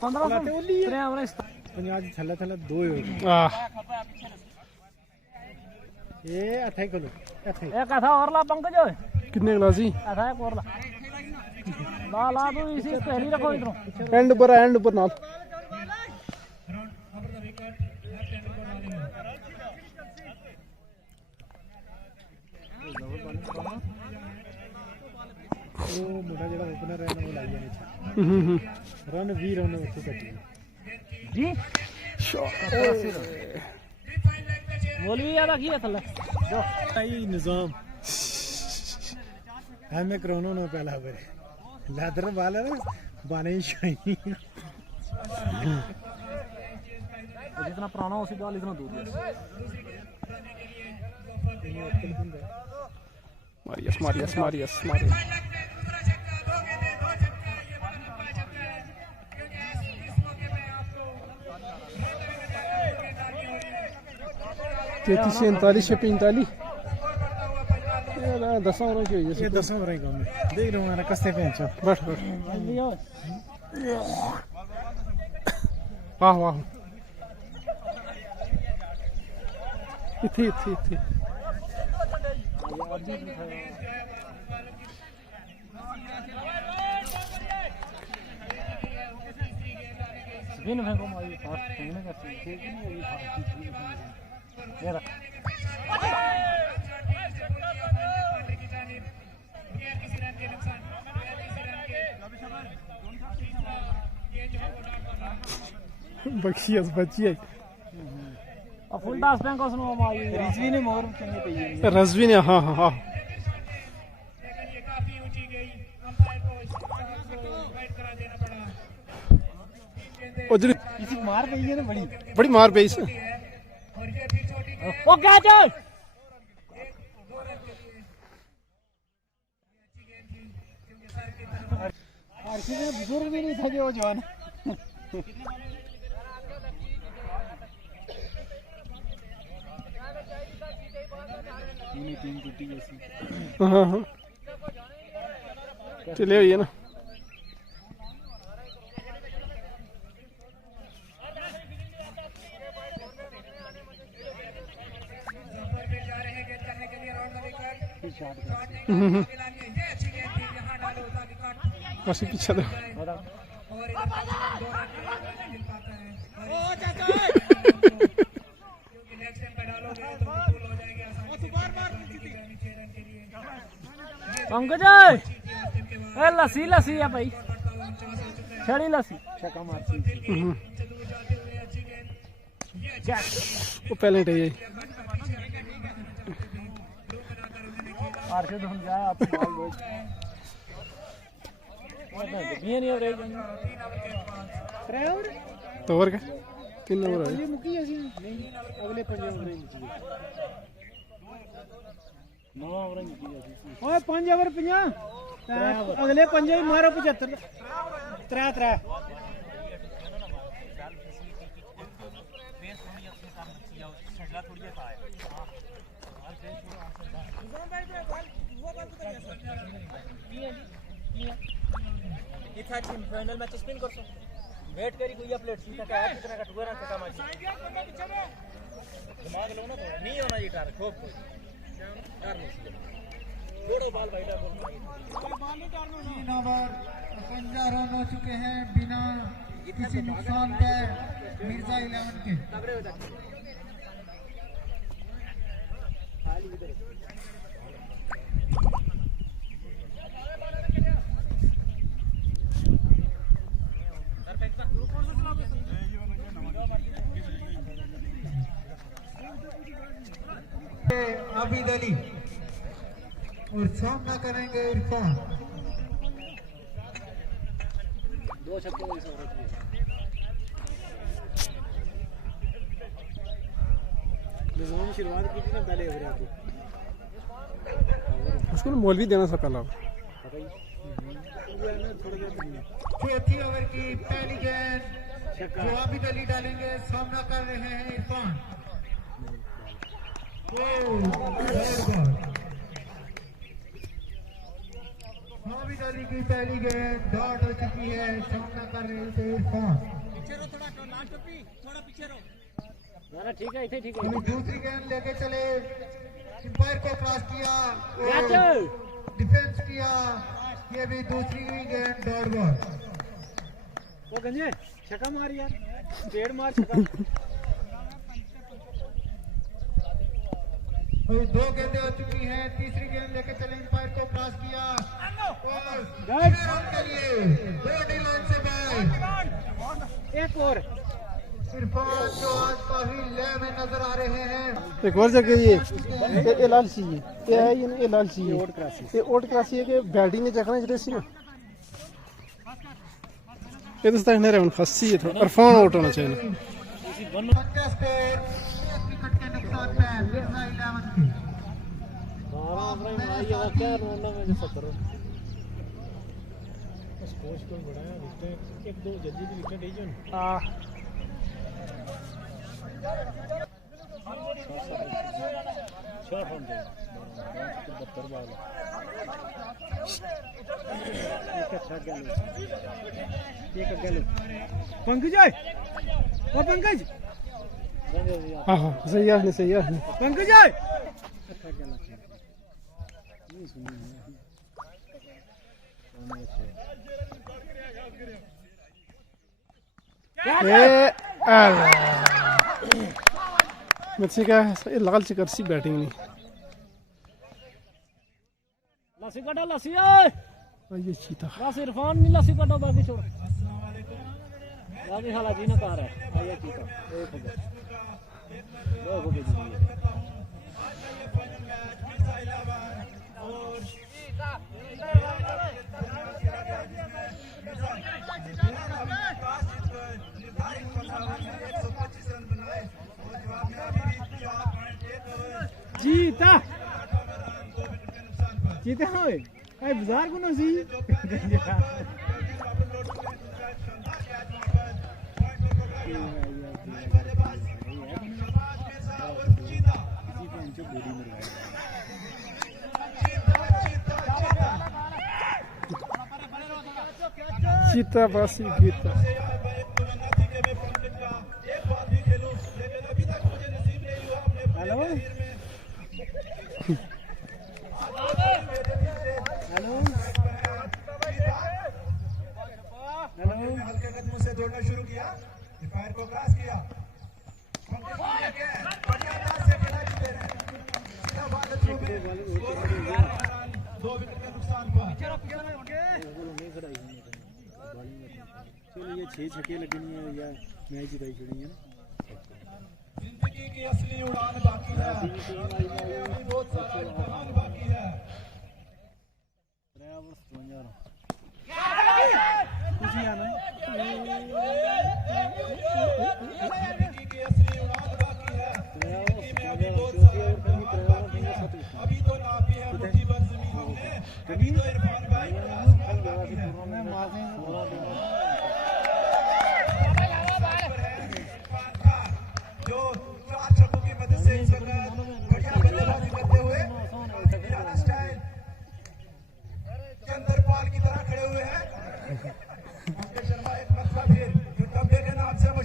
15 3 ओवर 50 थल्ले थल्ले 2 ये अथे कलो अथे एक आधा और ला पंकज ओए कितने गिलास ही आधा एक और ला ला तू इसी पहली रखो इधरों एंड ऊपर नाल वो मुंडा जेड़ा ओपनर है ना वो लाई जाने रन 20 रन उत्थे कटी जी मौलवी याद की है थल्ले जो सही निजाम हमें करोनो ना पहला बार लेदर बाल है बाने शाइनी जितना पुराना उसी बॉल इतना दूर मारियस तैतीस से 39 से 45 10 ओवर की हुई ये 10 ओवर का देख रहा हूं मैं कस्ते पहुंचा बैठ वाह इथे स्पिन फेंको मारी फास्ट फेंकने का ठीक नहीं होगी फास्ट ये रख बची है अब फुल टॉस फेंको उसने मारी रिजवी ने मोर चंगे पे रजवी ने हाँ उधर इसी मार पई है ना बड़ी मार पे इस ओ कैच है आरसी में बुजुर्ग भी नहीं था जो जवान टीम टूटी जैसी हाँ चले हुई है ना बस पीछे दो पंकज ए लस्सी है भाई छड़ी लस्सी छक्का मारती वो पहले है आरके धुन जाए आप बॉल रोज ये नहीं हो रही तो और क्या 3 ओवर है मुकी ऐसी नहीं अगले 5 ओवर में ओए 5 ओवर 50 अगले 5 मारो 75 3 फाइनल मैच स्पिन कर वेट करी कोई प्लेट सीधा का है कितना का टुकड़ा का मैच दिमाग लो ना तो नहीं होना ये टार खूब कोई टार नहीं थोड़ा बाल बैठा बोल 3 ओवर 55 रन हो चुके हैं बिना किसी नुकसान के मिर्जा 11 के। आबिद अली और सामना करेंगे इरफान। 2 छक्के निजाम शुरुआत की थी ना पहले ओवर आपको उसको मौलवी देना था पहला। चौथी ओवर की पहली गेंद जो आबिद अली डालेंगे, सामना कर रहे हैं इरफान। आबिद अली की पहली गेंद डॉट हो चुकी है, सामना कर रहे थे इरफान। ठीक है ठीक है। दूसरी गेंद लेके चले, एम्पायर को क्रॉस किया और डिफेंस किया, ये भी दूसरी गेंद डॉट बॉल। वो गंजे छक्का मार यार, डेढ़ मार छक्का। और 2 गेंदें हो चुकी हैं, तीसरी गेंद लेके चले, एम्पायर को क्रॉस किया और रन के लिए बॉडी लाइन से बाहर। एक और इरफान जो आज काफी लय में नजर आ रहे हैं। एक और जगह ये लाल सी है, ये है ये लाल सी है, ये ओट क्रॉस है कि बैटिंग ने चखना चाहिए सी ना, ये तो स्टैंड है फंसी है तो इरफान आउट होना चाहिए। 50 स्कोर विकेट के नुकसान पे मिर्जा 11 की। क्या रोना में जो 70 स्कोर बड़ा है, विकेट 1-2 जल्दी की विकेट है जो शॉट ऑन दे 72 बॉल एक गलो पंकज ओ पंकज हां हां सही है पंकज मुझसे क्या है लाल से करसी बैटिंग नहीं लस्सी काटो लस्सी ओए ये चीता बस इरफान नहीं लस्सी काटो बाकी छोड़ बाकी साला जी ना कार है आया चीता एक हो गया दो हो गए जीता जीते होए आई बाजार को नसी चीता बासी गीता हेलो हेलो हेलो हल्के कदमों से दौड़ना शुरू किया, एम्पायर को क्रॉस किया, दो विकेट का नुकसान हुआ। चलो ये 6 छक्के लगनी है या मैच जिताई छोड़ी है ना। जिंदगी की असली उड़ान बाकी है, अभी बहुत सारा इम्तिहान बाकी है। खुशी आना जिंदगी की असली उड़ान बाकी है, जिंदगी में अभी बहुत सारा इम्तिहान बाकी है, अभी तो नापी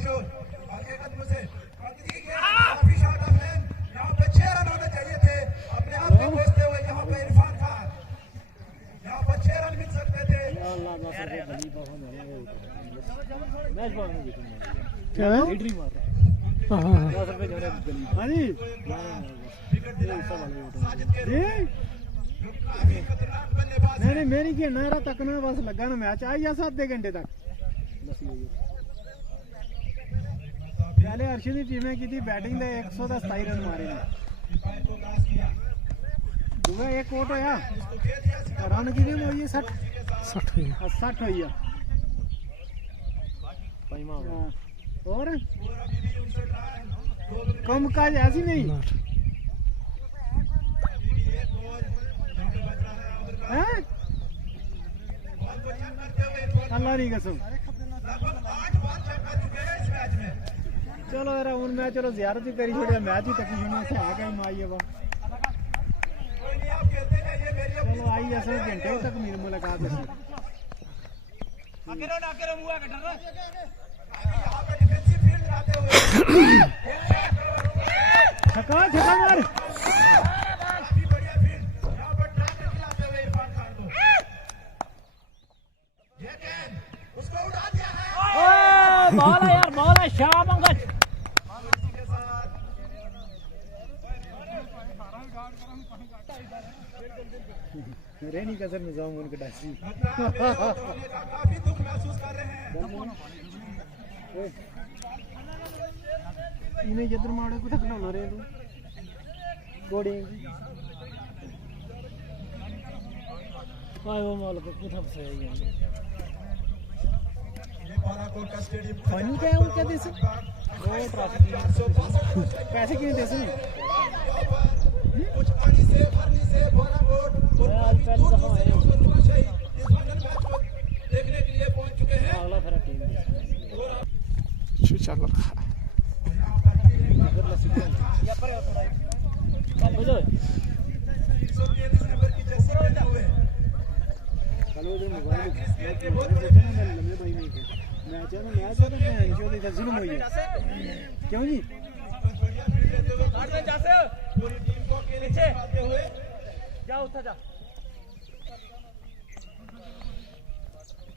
शोर आगे कदमों से काफी शॉट ऑफ लेन। यहाँ पे 6 रन होने चाहिए थे अपने आप को कोसते हुए यहाँ पे इरफान खान। यहाँ पर 6 रन मिल सकते थे। क्या है? नहीं मेरी की नारा तक ना बस लगा ना मैच आई या 7 घंटे तक पहले अर्शद की टीमें की थी बैटिंग दे 127 रन मारे ने दूसरा एक कोट होया रन की टीम हुई 60 हुई है और कम काज ऐसी नहीं हैं? अल्लाह की कसम। चलो यार हूँ मैं चलो जियारत ही करी छोड़िया मैच ही तकी है कहीं माई है चलो आई असल घंटे तक मेरी मुलाकात है छक्का छक्का मार बॉल है यार बॉल है शाह पंकज रेनी कसर निजाम उनके डासी काफी दुख महसूस कर रहे हैं। इन्हें जदर मारे को तक ना रे तू गोड़ी वो माल को कुछ से है बालाकोट का स्टेडियम फाइनल क्या है उनका देश पैसे कितने देश हैं कुछ पानी से भरनी से बालाकोट आज पहली दफा आए इस फाइनल मैच को देखने के लिए पहुंच चुके हैं। अगला फिर टीम चल रहा है बुझो 133 नंबर की जर्सी पहने हुए कल वो जो मोबाइल लंबे भाई में मैच है ना मैच है तो मैं जो इधर जुल्म हुई है क्यों जी पूरी टीम को अकेले चलाते हुए जा उठा जा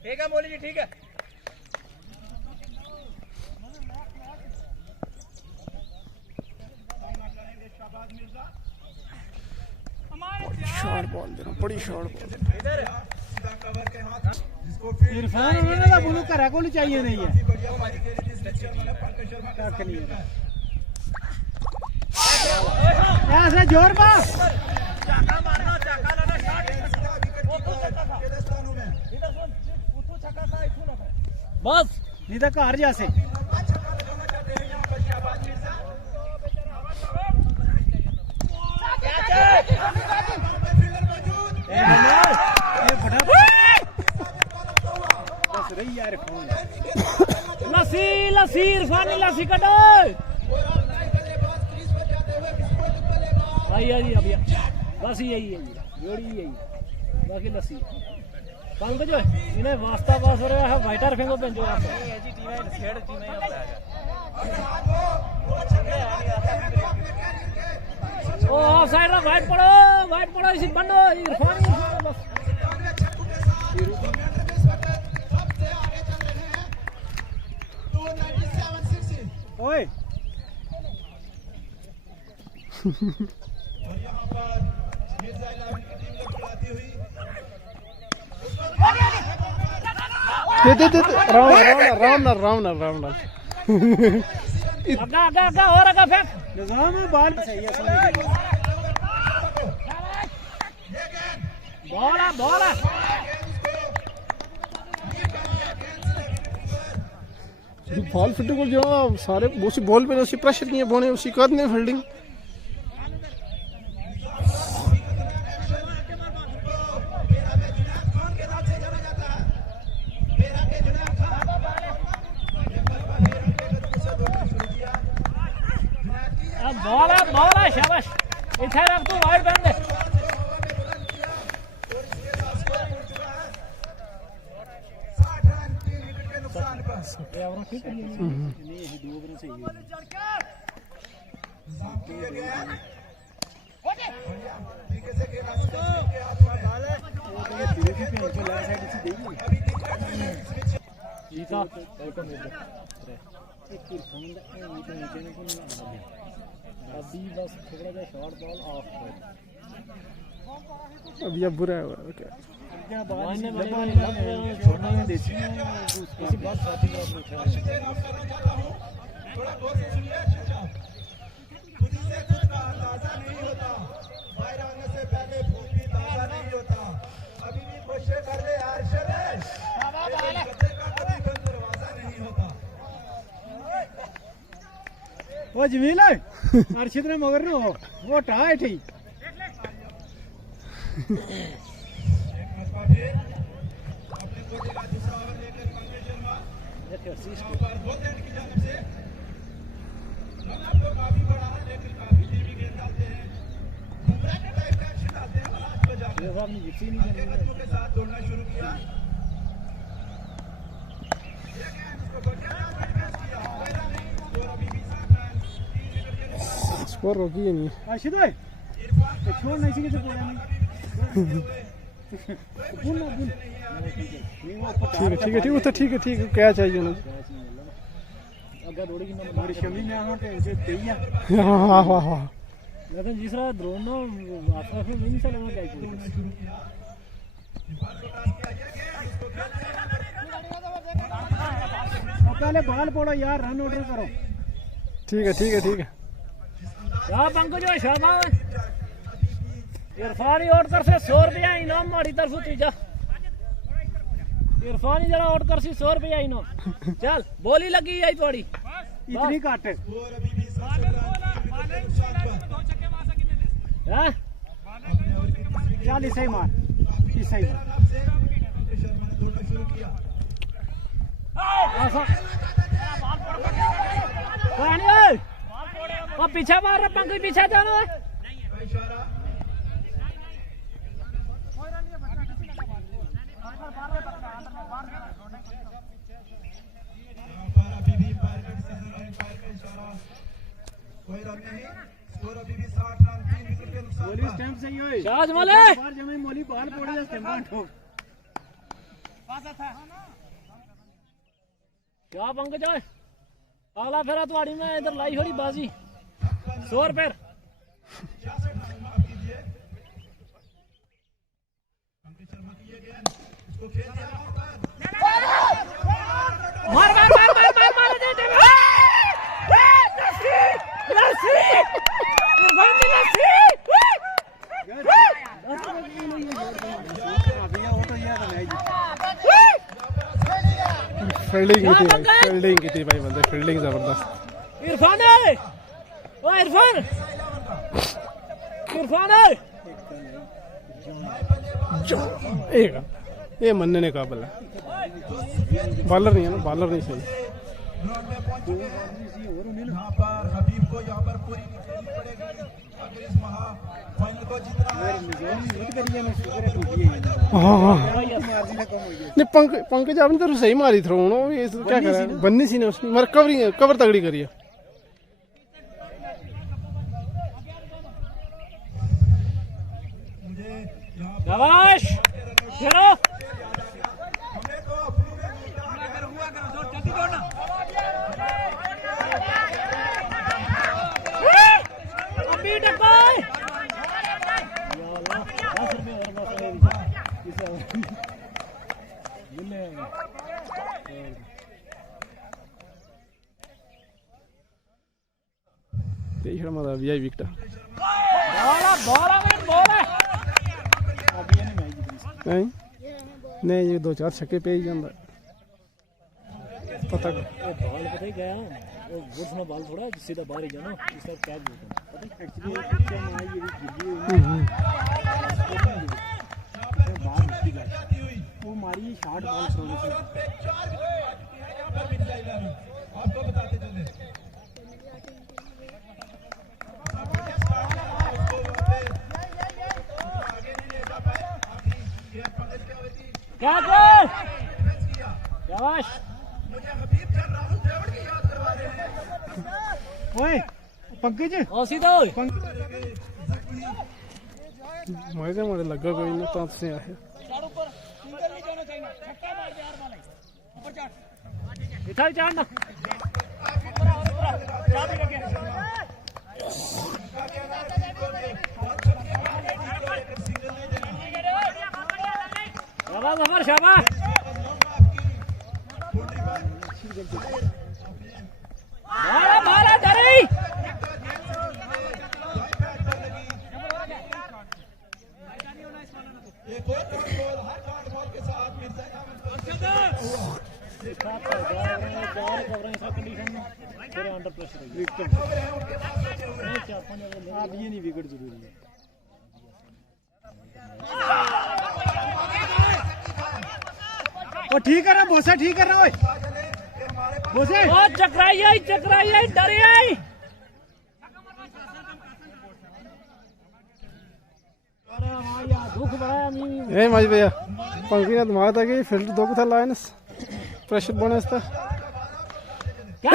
ठीक है मोली जी ठीक है शॉर्ट बॉल देना बड़ी शॉर्ट बॉल सीधा कवर के हाथ जिसको फील्ड इरफान उन्होंने का बुलू करा को चाहिए नहीं है बढ़िया बाजी खेली थी सिलेक्शन वाले पंकज शर्मा का क्या नहीं है ऐसा जोर बा चाका मारना चाका लाना शॉट स्थानों में इधर सुन उठो छक्का था इठो ना बस नहीं तो घर जा से लस्सी लस्सी इरफान लस्सी कटो आई आ जी अभी बस यही है जोड़ी यही बाकी लस्सी पंकज इन्हें वास्ता पास हो रहा है वाइटर फेंको पेंजो आप जी टीम है छेड़ टीम है ओ ऑफ साइड रा वाइट पड़ो इसी बंदो इरफान बस ओए और यहाँ पर मिर्जा इलेवन की टीम को बुलाती हुई दे राउंड आगा और आगा फेंक निजाम है बॉल सही है बॉल है बॉल फिट को जो सारे उसी बॉल पे उसी प्रेशर किए बोने उसी करने फील्डिंग बॉल है शाबाश इधर रख तू वाइड बन दे अभी बस थोड़ा सा शॉर्ट बॉल ऑफ अब ये बुरा है क्या छोड़ना नहीं देती किसी बात साथी का थोड़ा गौर से सुनिए खुद से खुद का अंदाजा नहीं होता, बाहर आने से पहले फूल भी ताजा नहीं होता। अभी भी कोशिश कर ले यार शरेश, गद्दे का कभी बंद दरवाजा नहीं होता। वो जमील है अर्शिद ने मगर न हो वो टाइट ही अपने कोचे का दूसरा ओवर लेकर पंकज शर्मा की जानब से रनअप तो काफी बड़ा है लेकिन काफी धीमी गेंद डालते हैं, बुमराह के टाइप का एक्शन डालते हैं। लास्ट पर जाकर गतियों के साथ दौड़ना शुरू किया। स्कोर रोकी है नहीं अर्शिद भाई छोड़ नहीं सके तो कोई नहीं ठीक है वो तो ठीक है क्या चाहिए ना अगर रोड़ी की हमारी शमी में आना तो इसे चाहिए हाँ लेकिन जिसरा ड्रोन ना आसपास में नहीं चलेगा क्या पहले बॉल पड़ो यार रन ऑर्डर करो ठीक है क्या पंकज भाई शाबाश इरफानी और तरफ से 100 रुपया इनाम मारी तरफ तीजा इरफानी जरा और तरफ से 100 रुपया इनाम चल बोली लगी है थोड़ी इतनी काट चल इसे ही मार पीछे मार रहा पंकज पीछे जाना है कोई रन नहीं, स्कोर अभी भी 60 रन 3 विकेट के नुकसान पर। स्टैंप सही होए शाज मोले बार जमे मोली बॉल पड़े स्टैंप ठोक क्या पंकज भाई आला फेरा तुम्हारी में इधर लाई थोड़ी बाजी 100 रुपए मार मार मार मार मार मार दे दे लस्सी इरफान की लस्सी फील्डिंग की थी भाई बंदे फील्डिंग जबरदस्त इरफान है ओ इरफान ये मनने ने काबिल है बॉलर नहीं है ना बॉलर नहीं सही यहाँ पर हबीब को यहाँ पर पूरी खेलनी पड़ेगी अगर इस फाइनल को जीतना है। नहीं पंकज आपने तो सही मारी थ्रो क्या करा बननी सी ने उसमें मगर कवर तगड़ी करी है शाबाश चलो अभी टक्कर मजा वी विकेट नहीं ये 2-4 छक्के पे ही जाता पता बॉल पता ही क्या वो वुड्स में बॉल थोड़ा सीधा बाहर ही जाना इस तरफ कैच बोलते हैं पता है एक्चुअली वो मारी शॉट बॉल थ्रो से आपको बताते चले क्या शाबाश मुझे हबीब ओए पंकज ओ सीधा ओए मजे मारे लगा कोई ना तो से आए इधर चढ़ना शाबाश अमर शाबाश मारा मारा जरी एक और बॉल हर कार्ड बॉल के साथ मिर्जा अंडर प्रेशर आप ये नहीं विकेट जरूरी है वो ठीक कर रहा बोसा ठीक कर रहा ओए बोसे ओ चकराई डरी आई अरे हां यार दुख बड़ा ए मज भैया पंकी ने दिमाग था कि फील्ड दो था लाइन प्रेशर बोनस था क्या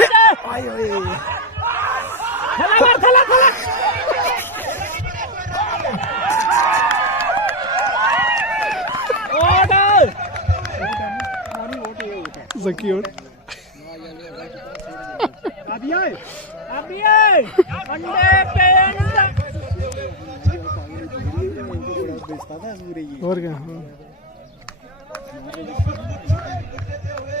आई ओए थला ऑर्डर जकी और अभी आए अंडे पे अंडा और क्या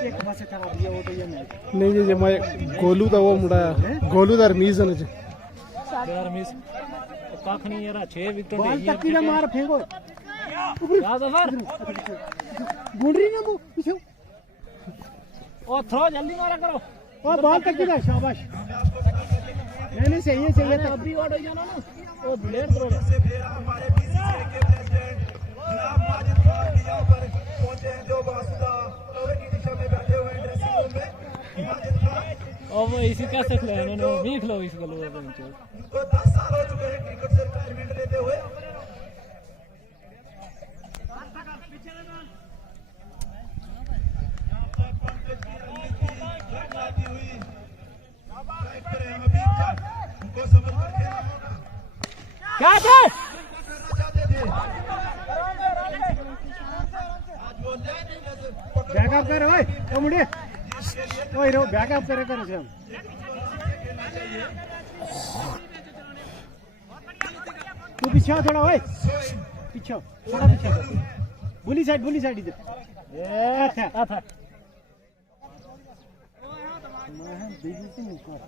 एक पासे था अभी वो तो ये नहीं जी मैं गोलू था वो मुड़ा गोलू दा रमीज ने जी यार मिस काख नहीं यार 6 विकेट बॉल तक ना मार फेंको या जफर गुंडरी ना वो पीछे ओ थ्रो जल्दी मारा करो ओ बॉल तक की शाबाश नहीं सही है अभी ऑर्डर जाना ना ओ ब्लेड थ्रो से फिर हमारे बीसीसीआई के प्रेसिडेंट जनाब माजिद खान की यहाँ पर पहुंचे हैं जो बासुदा ओवर की दिशा में बैठे हुए हैं ड्रेसिंग रूम में माजिद खान ओ वो इसी कैसे खेले इन्होंने देख लो इस गलो में उनको 10 साल हो चुके हैं क्रिकेट से रिटायरमेंट लेते हुए उनको समझ कर खेलना होगा क्या था बैकअप कर ओए ओ मुंडे ओए रो बैकअप करे कर से तू पीछे थोड़ा ओए पीछे थोड़ा पीछे बुली साइड इधर ए था मैं बीजी से निकल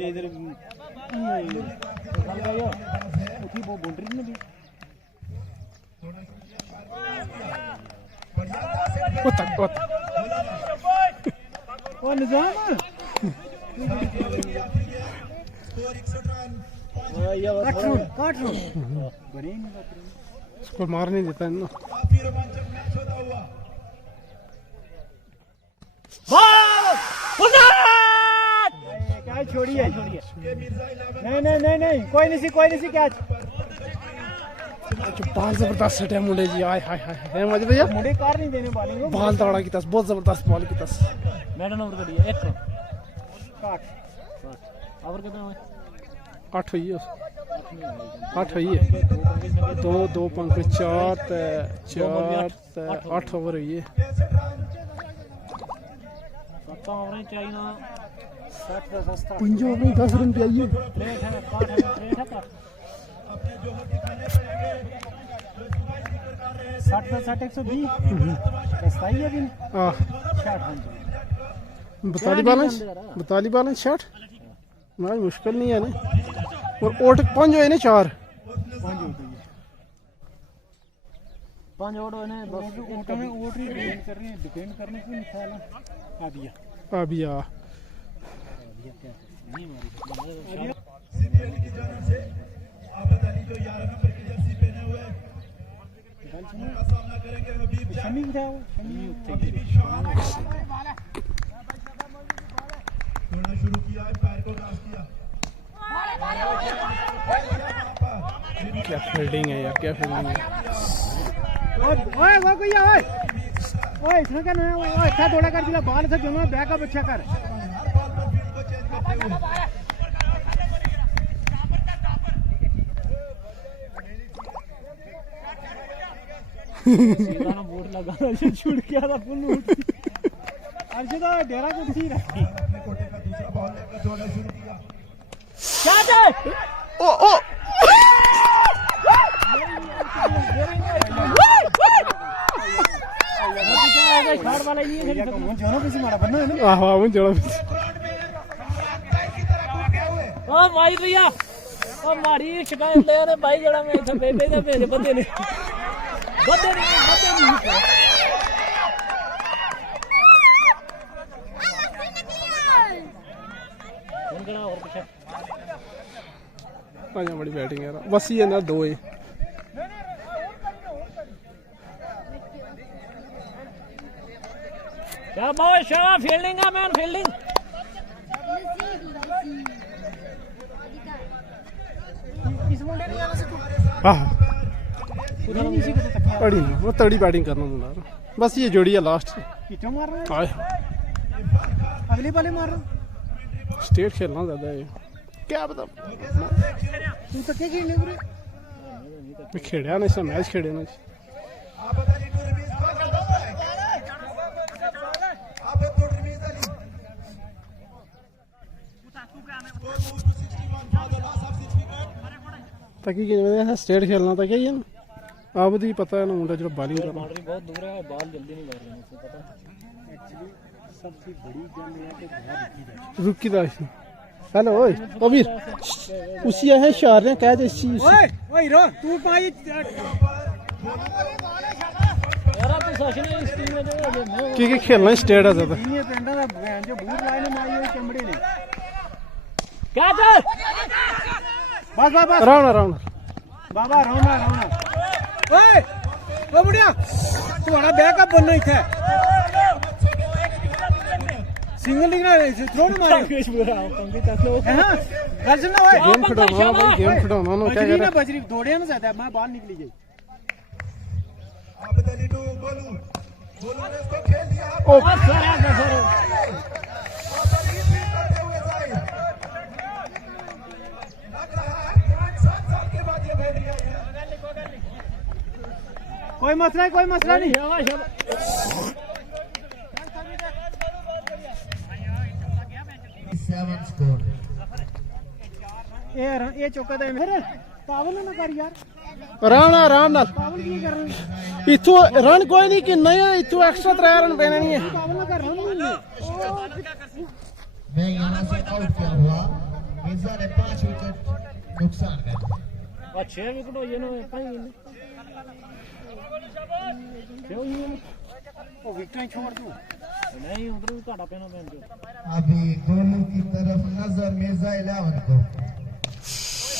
ये इधर उठी वो बाउंड्री में भी ओ निजाम काट रो बने नहीं इसको मार नहीं देता है ना काफी रोमांचक मैच होता हुआ क्या छोड़िए नहीं कोई नहीं सी क्या बहुत जबरदस्त सेट है मुंडे जी आय हाय हाय मजे भैया मुंडे कार नहीं देने वाले हो बॉल दौड़ा की तस बहुत जबरदस्त बॉल की तस मैडम ओवर कर दिया 1 काट ओवर कितना हुए 8 हुई है 8 हुई है 2 पंख 4 8 ओवर हुई है सत्ता ओवर चाहिए ना 60 का सस्ता पंजो में 10 रन पे आई है प्लेट है काट है प्लेट है काट 60 का 60 120 सस्ता ही है दिन हां 60 बताली बैलेंस शॉट ना मुश्किल नहीं है ना और ओट 5 है ना 4 5 ओवर है बस ओटा में ओट ही डिपेंड करने को नहीं ख्याल आ दिया सीबीएल की जानिब से आबद अली जो 11 नंबर की जर्सी पहने हुए हैं उनका सामना करेंगे हबीब शमी उठाओ हबीब शान छोड़ना शुरू किया है पैर को क्रॉस किया क्या फील्डिंग है यार क्या फील्डिंग है ओए वो कोई ओए इसने क्या ना ओए अच्छा थोड़ा कर दिला बॉल से दोनों बैकअप अच्छा कर सीधा ना बोर्ड लगा छुड़ गया था पुल अर्शद डेरा को सी रखी कोटे का दूसरा बॉल लेकर दौड़ना शुरू किया। क्या है ओ ओ शॉट वाला ये है जोनो किसी मारा बनना है ना आहो आहो जोनो ओ भाई भैया ओ मारी शिकायत ले रे भाई जड़ा मैं इथे बेबे दे मेरे बंदे ने और कुछ आजा बड़ी बैटिंग यार बस ही है ना दो ही क्या बॉय शाह फील्डिंग है मैन फील्डिंग इस मुंडे ने जाना से आह बड़ी वो तड़ी बैटिंग करना मुंडा बस ये जोड़ी है लास्ट किटो मार रहा आए है अगले वाले मार रहा स्टेट खेलना ज्यादा है क्या बता तू तो क्या खेलने पूरे मैं खेड़ा ना इसका मैच खेड़े ना ताकि मैंने स्टेट खेलना था क्या ये ना आप तो पता है ना मुंडा जो बॉलिंग करना बाउंड्री बहुत दूर है बॉल जल्दी नहीं लग रही मुझे पता एक्चुअली सबसे बड़ी गल है कि रुकी था हेलो ओए कबीर उसी है शार ने कह दे इसी ओए ओए रो तू पाई यार तू सच ने इस टीम में जो कि खेलना स्टेट है ज्यादा ये पेंडा दा बहन जो बूट लाए ने मारी हुई चमड़ी ने क्या चल बस बस बस राउंड राउंड बाबा राउंड ओए ओ बुढ़िया तुम्हारा बैकअप बनना ही था सिंगल लिखना थ्रो न मारे कुछ बुरा पंगी तसलो हां गर्जन ना ओए गेम खिडाना भाई गेम खिडाना नो क्या कर बजरी दौड़े ना ज्यादा मैं बाल निकली गई आबद अली टू गोलू ने इसको खेल दिया ओ कोई मसला नहीं ये चौका दे मेरे पावल ना कर यार आराम नाल पावल की कर रहे इथों रन कोई नहीं कि नहीं इथों एक्स्ट्रा 3 रन पैने नहीं है पावल ना कर रन नहीं मैं यहाँ से आउट क्या हुआ मिर्जा ने 5 विकेट नुकसान कर और 6 विकेट हो ये ना 5 क्यों ये ओ विकेट छोड़ दूं नहीं उधर भी काटा पेना पेन जो अभी गोलू की तरफ नजर मिर्जा 11 को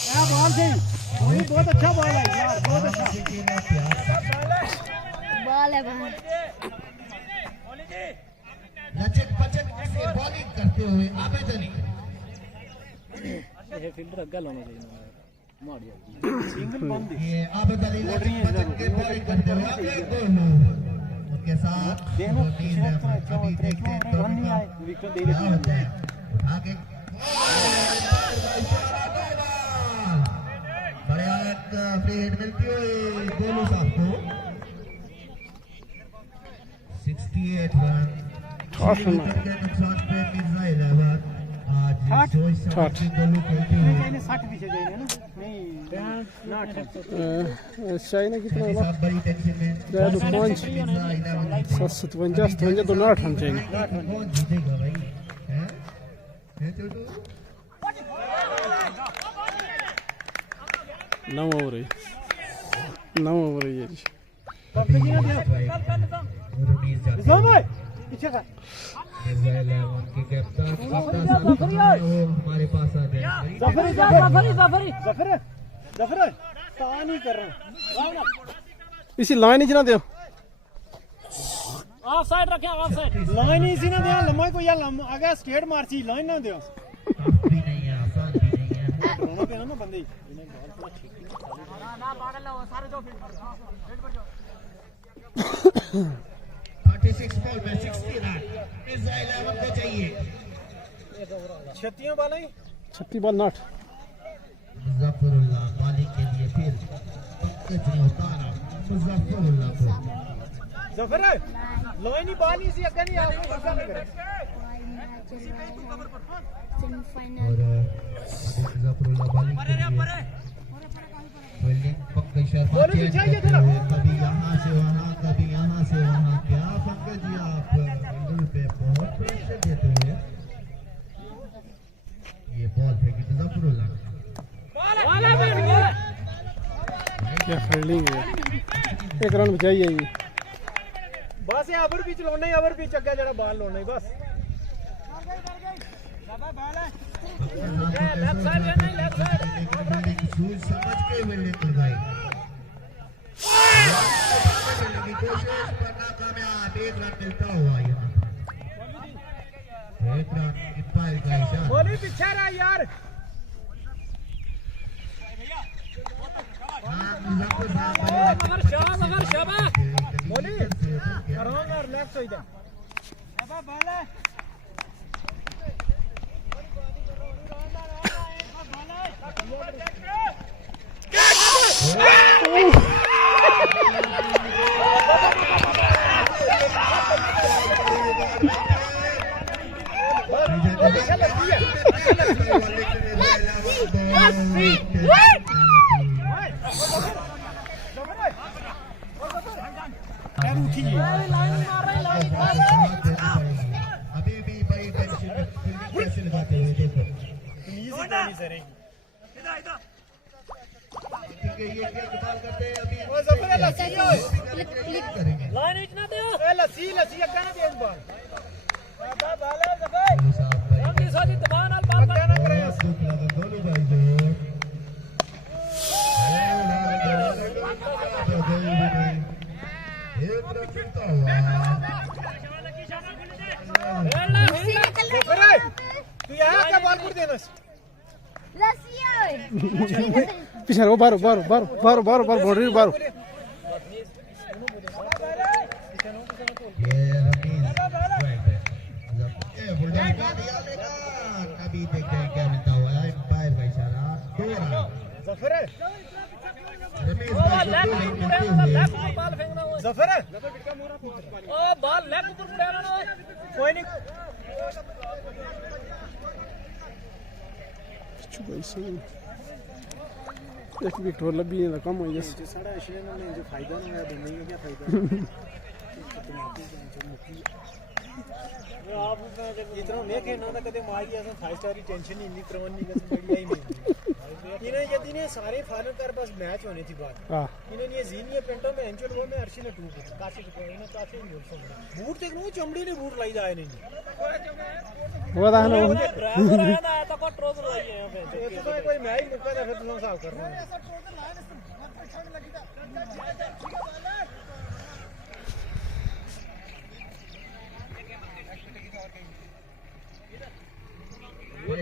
क्या बॉल थी वही बहुत अच्छा बॉल है यार बहुत अच्छा बॉल है भाई लचक पचक से बॉलिंग करते हुए आबद अली ये फील्डर अग्गा लाना चाहिए मारिया सिंगल बंद ये आबद अली लचक पचक के बॉलिंग करते हुए अगले गोलू उनके साथ अभी देखते हैं रन नहीं आए विकेट दे देते हैं आगे बड़े एक फ्री हिट मिलती हुई गोलू साहब को 68 रन के नुकसान पे मिर्जा 11 आज जोश साहब की गोलू खेलती हुई 60 पीछे जाएंगे ना नहीं ना चाइना कितना हुआ साहब बड़ी टेंशन में 57 तो 8 रन चाहिए कौन जीतेगा भाई हैं चलो 9 ओवर है 9 ओवर है जी पीछे का के कैप्टन हमारे पास आ गए जफर नहीं कर रहा इसी लाइन ही जना दो ऑफ साइड रखे ऑफ साइड लाइन ही इसी ना दे लम्बा को या आगे स्ट्रेट मारसी लाइन ना दे भी नहीं है आसान भी नहीं है रोना पे ना बंदे इन्हें बॉल पूरा ठीक ना पागल हो सारे जो फील्ड पर जाओ 36 बॉल में 60 रन मिर्जा 11 को चाहिए 36 बॉल है 36 बॉल नॉट मुजफ्फरुल्लाह मालिक के लिए फिर पंकज ने उतारा मुजफ्फरुल्लाह को। जफर लोई नहीं बाल नहीं सी अगर नहीं आप ऐसा नहीं करे और मुजफ्फरुल्लाह बालिंग के लिए फील्डिंग पक्का इशारा कभी यहाँ से वहाँ कभी यहाँ से वहाँ। क्या पंकज जी आप मिडल पे बहुत प्रेशर देते हुए ये बॉल फेंकी मुजफ्फरुल्लाह क्या फील्डिंग है। एक रन बचाइए ये बस ये ओवर पिच लोना ही ओवर पिच अग्गे जरा बॉल लोना ही बस। सूझ समझ के फील्डिंग लगाई कोशिश पर नाकामयाब। एक रन मिलता हुआ यहाँ एक रन अंपायर का इशारा। बोली पीछे रहा यार। बोली आराम और रिलैक्स हो इधर। अभी भी बड़ी टेंशन में फील्डिंग कैसे लगाते हुए देखो। ठीक है ये क्या कमाल करते हैं अभी करेंगे। लस्सी लस्सी अग्गे ना तेज बॉल दोनों भाई जो एक रन मिलता हुआ। तू यहाँ क्या बॉल पूर देना पीछे वो बारो बारो बारो बारो बारो बारो बाउंड्री बारो। अभी देखते हैं क्या मिलता हुआ है। अंपायर का इशारा 2 रन। जफर रमेश भाई को 2 रन मिलते हुए जफर बॉल लेग ऊपर उड़ाना ना कोई नहीं। एक विकेट और लगी है कम हो जैसे सारा एशिया में जो फायदा नहीं है देने का क्या फायदा। आप इतना नहीं खेलना था कदे मारी ऐसा 5 स्टार की टेंशन नहीं इतनी क्रमन नहीं बस बढ़िया ही नहीं। इन्हें यदि ने सारे फाइनल कर बस मैच होने थी बात। हां इन्हें ये जीनियर पेंटो में एंचल वो में अर्शी ने टूट काशी के इन्हें काशी नहीं बोल सकते बूट देख लो चमड़ी ने बूट लाई जाए नहीं वो था ना ड्राइवर आया था तो को ट्रोज लाई है यहां पे। ये तो कोई मैं ही मुक्का था फिर तुम साफ कर रहे हो।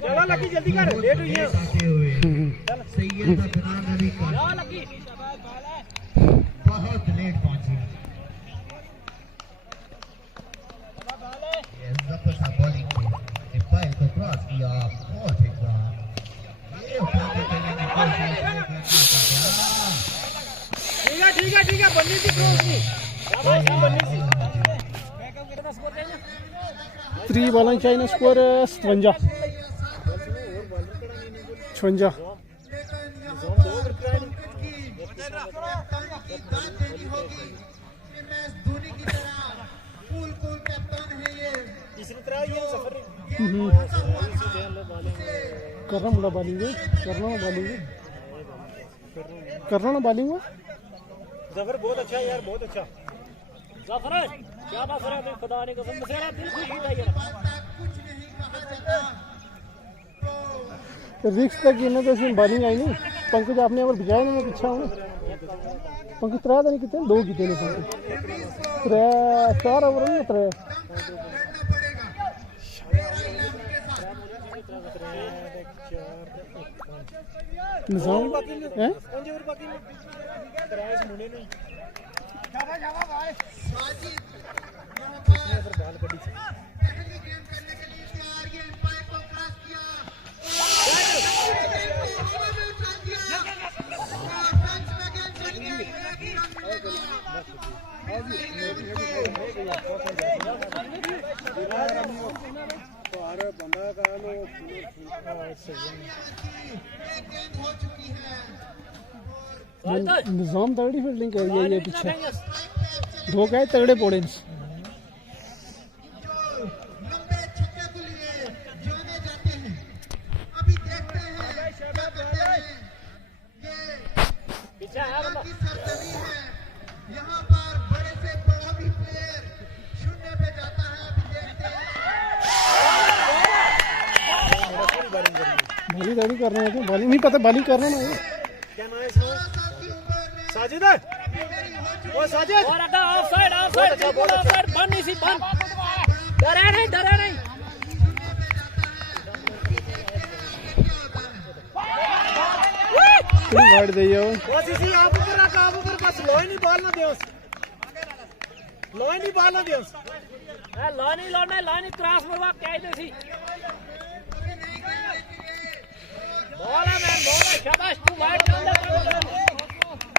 चलो लकी जल्दी कर लेट हुई है। सैयद अदनान अली का बहुत लेट पहुंची। ये जबरदस्त बॉलिंग थी। अंपायर को क्रॉस किया और एक बार ये उठाने के लिए ठीक है बन्नी थी क्रॉस की शाबाश बन्नी थी। 3 बॉल चाइना स्कोर 57 56। करना मुला बॉलिंग करना ना बॉलिंग। जफर बहुत अच्छा है यार बहुत अच्छा। जफर क्या बात है मैं खुदा ने कसम से दिल को हिट आई है। रिक्स तक इन्हें तो इसमें बॉलिंग आई नहीं। पंकज आपने अगर भिजाया ना मैं पीछा हूँ। पंकज 3 नहीं कितने 2 कितने ने पंकज 4 ओवर में 3 निजाम हैं हो चुकी है। निजाम तगड़ी फील्डिंग कर रही है ये पीछे, दो गए तगड़े पड़े। लंबे छक्के के लिए जाने जाते हैं। अभी देखते हैं क्या करते हैं। ये की सरजमी है, यहाँ पर बड़े से बड़ा भी प्लेयर शून्य पे जाता है। अभी देखते हैं बॉलिंग तगड़ी कर रहे हैं, बॉलिंग नहीं पता बॉलिंग कर रहे हैं ना। क्या नाम है इसका? साजिद है वो साजिद और अगर ऑफसाइड ऑफसाइड ऑफसाइड बन नहीं सी बन, डरे नहीं वाइड दे जाओ। वो सीसी आप ऊपर रखा, आप ऊपर बस लोई नहीं बाल ना दे उस, लोई नहीं बाल ना दे उस, लानी लौटना लानी क्रॉस मरवा क्या दे सी बॉल है मैन बॉल है, शाबाश तू वाइड कर दे।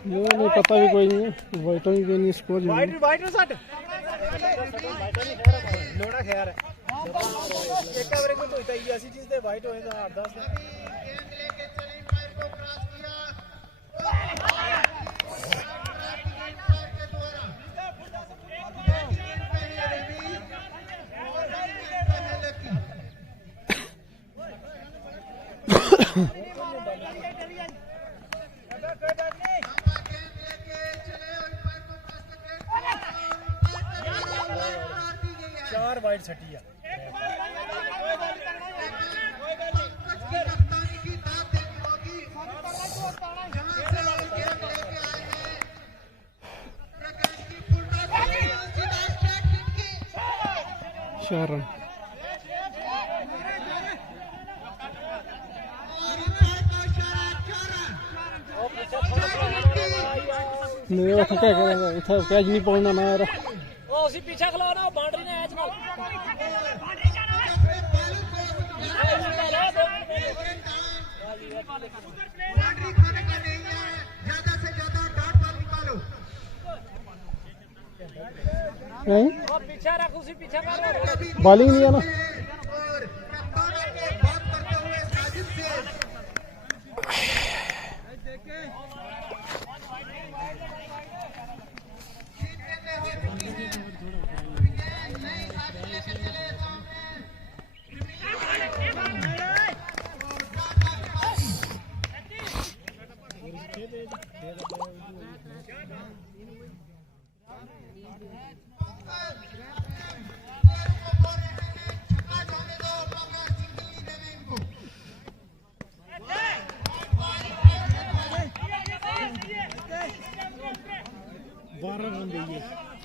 ये नहीं पता भी कोई नहीं है, वाइटों की कोई नहीं स्कोर जो वाइड सट लोड़ा खैर है एक कवरेज में तो होता ही ऐसी चीज है वाइट होएगा 8-10 4 वाइड छठी है। चार रन मेरे क्या करेगा इतना कैच नहीं पड़ना ना यार। ओ उसी पीछे खलो ना बाउंड्री ने एज मार बाउंड्री खाने का नहीं है, ज्यादा से ज्यादा डॉट बॉल निकालो। नहीं और पीछे रख उसी पीछे कर बॉलिंग नहीं है ना। और कप्तान को बात करते हुए साजिद से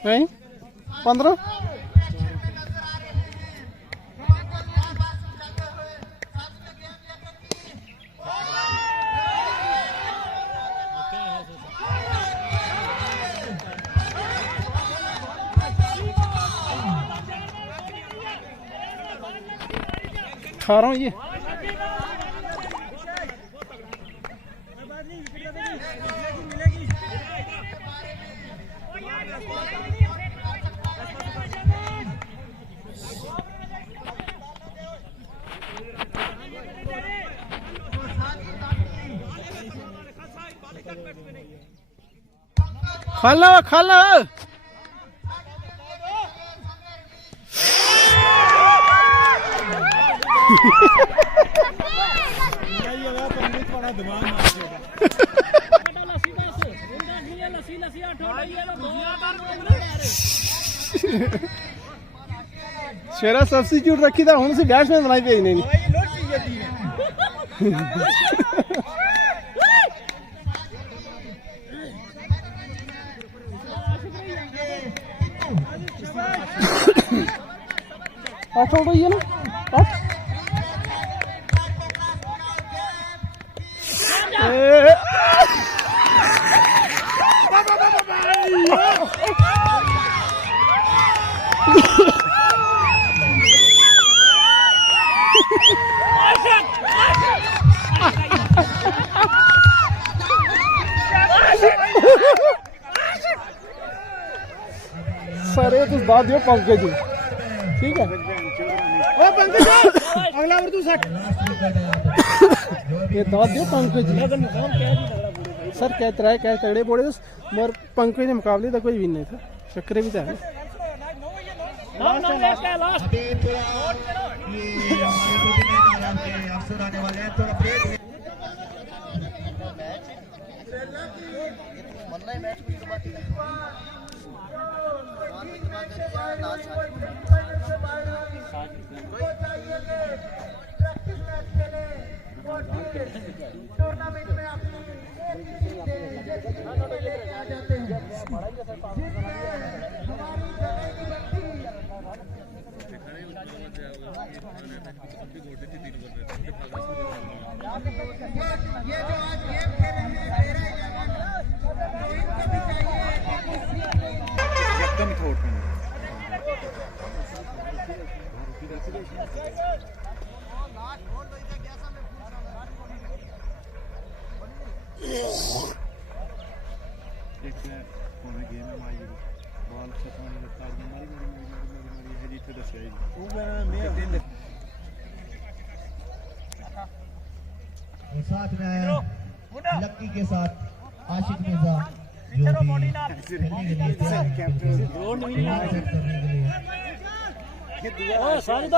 नहीं 15 खा रहा हूँ ये खाला शेरा सब्सिट्यूट रखी था हूँ से बैट्समैन बनाई भेजने नहीं आठ आउट हुई है ना 8 सारे तो बात दियो पंकज ठीक है। पंकज अगला और तू 60 ये दाद दियो पंकज जी सर क्या तरह क्या तगड़े बोले मगर पंकज के मुकाबले तो कोई भी नहीं था चक्कर भी था अभी थोड़ा ये हमारे अफसर आने वाले हैं थोड़ा ब्रेक मैच कुछ बाकी टूर्नामेंट में अपनी ये जो आज गेम खेल रहे हैं 13-11 तो इनको भी चाहिए एकदम साथ में आया लक्की के साथ आशिक मिर्जा जो भी खेलने के लिए तैयार है साजिद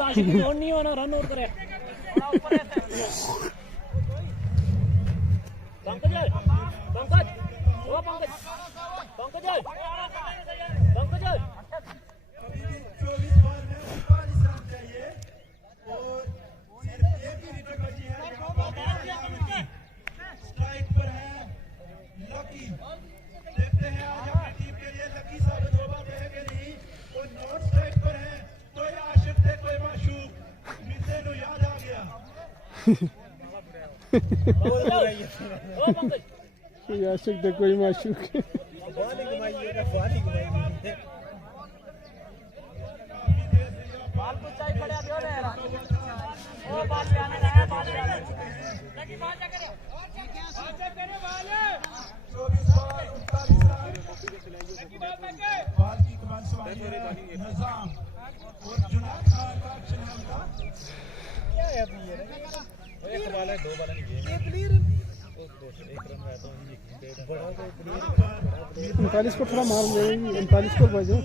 आशिक जोड़ नहीं होना रन और करे पंकज पंकज ओ पंकज पंकज पंकज स्ट्राइक पर है लकी देखते हैं आज अपनी टीम के लिए लकी साबित हो पाते हैं कि नहीं वो नॉट स्ट्राइक पर है कोई आशिक थे कोई माशूक मिलते नु याद आ गया कोई आशिक थे कोई माशूक बाल को चाय पड़ा दियो रे ओ बाल पे आने लगा बाल पे आने लगी बाल जा करे बाल 24 बॉल 39 रन बाल की कमान सवारी है निजाम और जुनाद खान का एक्शन है उनका क्या है अभी ये एक बॉल है दो बॉल नहीं ये क्लियर एक रन रहा तो बड़ा तो 39 को थोड़ा मार ले 39 को बजो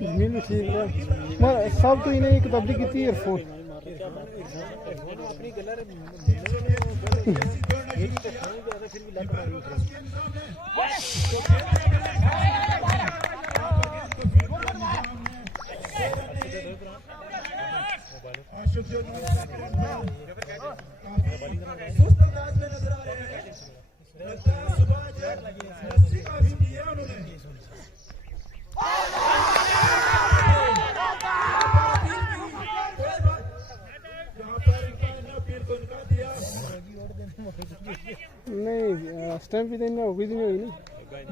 जमीन भी ठीक है मगर सब तो इन्हें एक तब्दील की थी ईयरफोन आशिक जो सुस्त अंदाज में नजर आ रहे हैं सुबह रस्सी काफी दी है उन्होंने नहीं स्टैम्प भी देना होगी नहीं हुई नहीं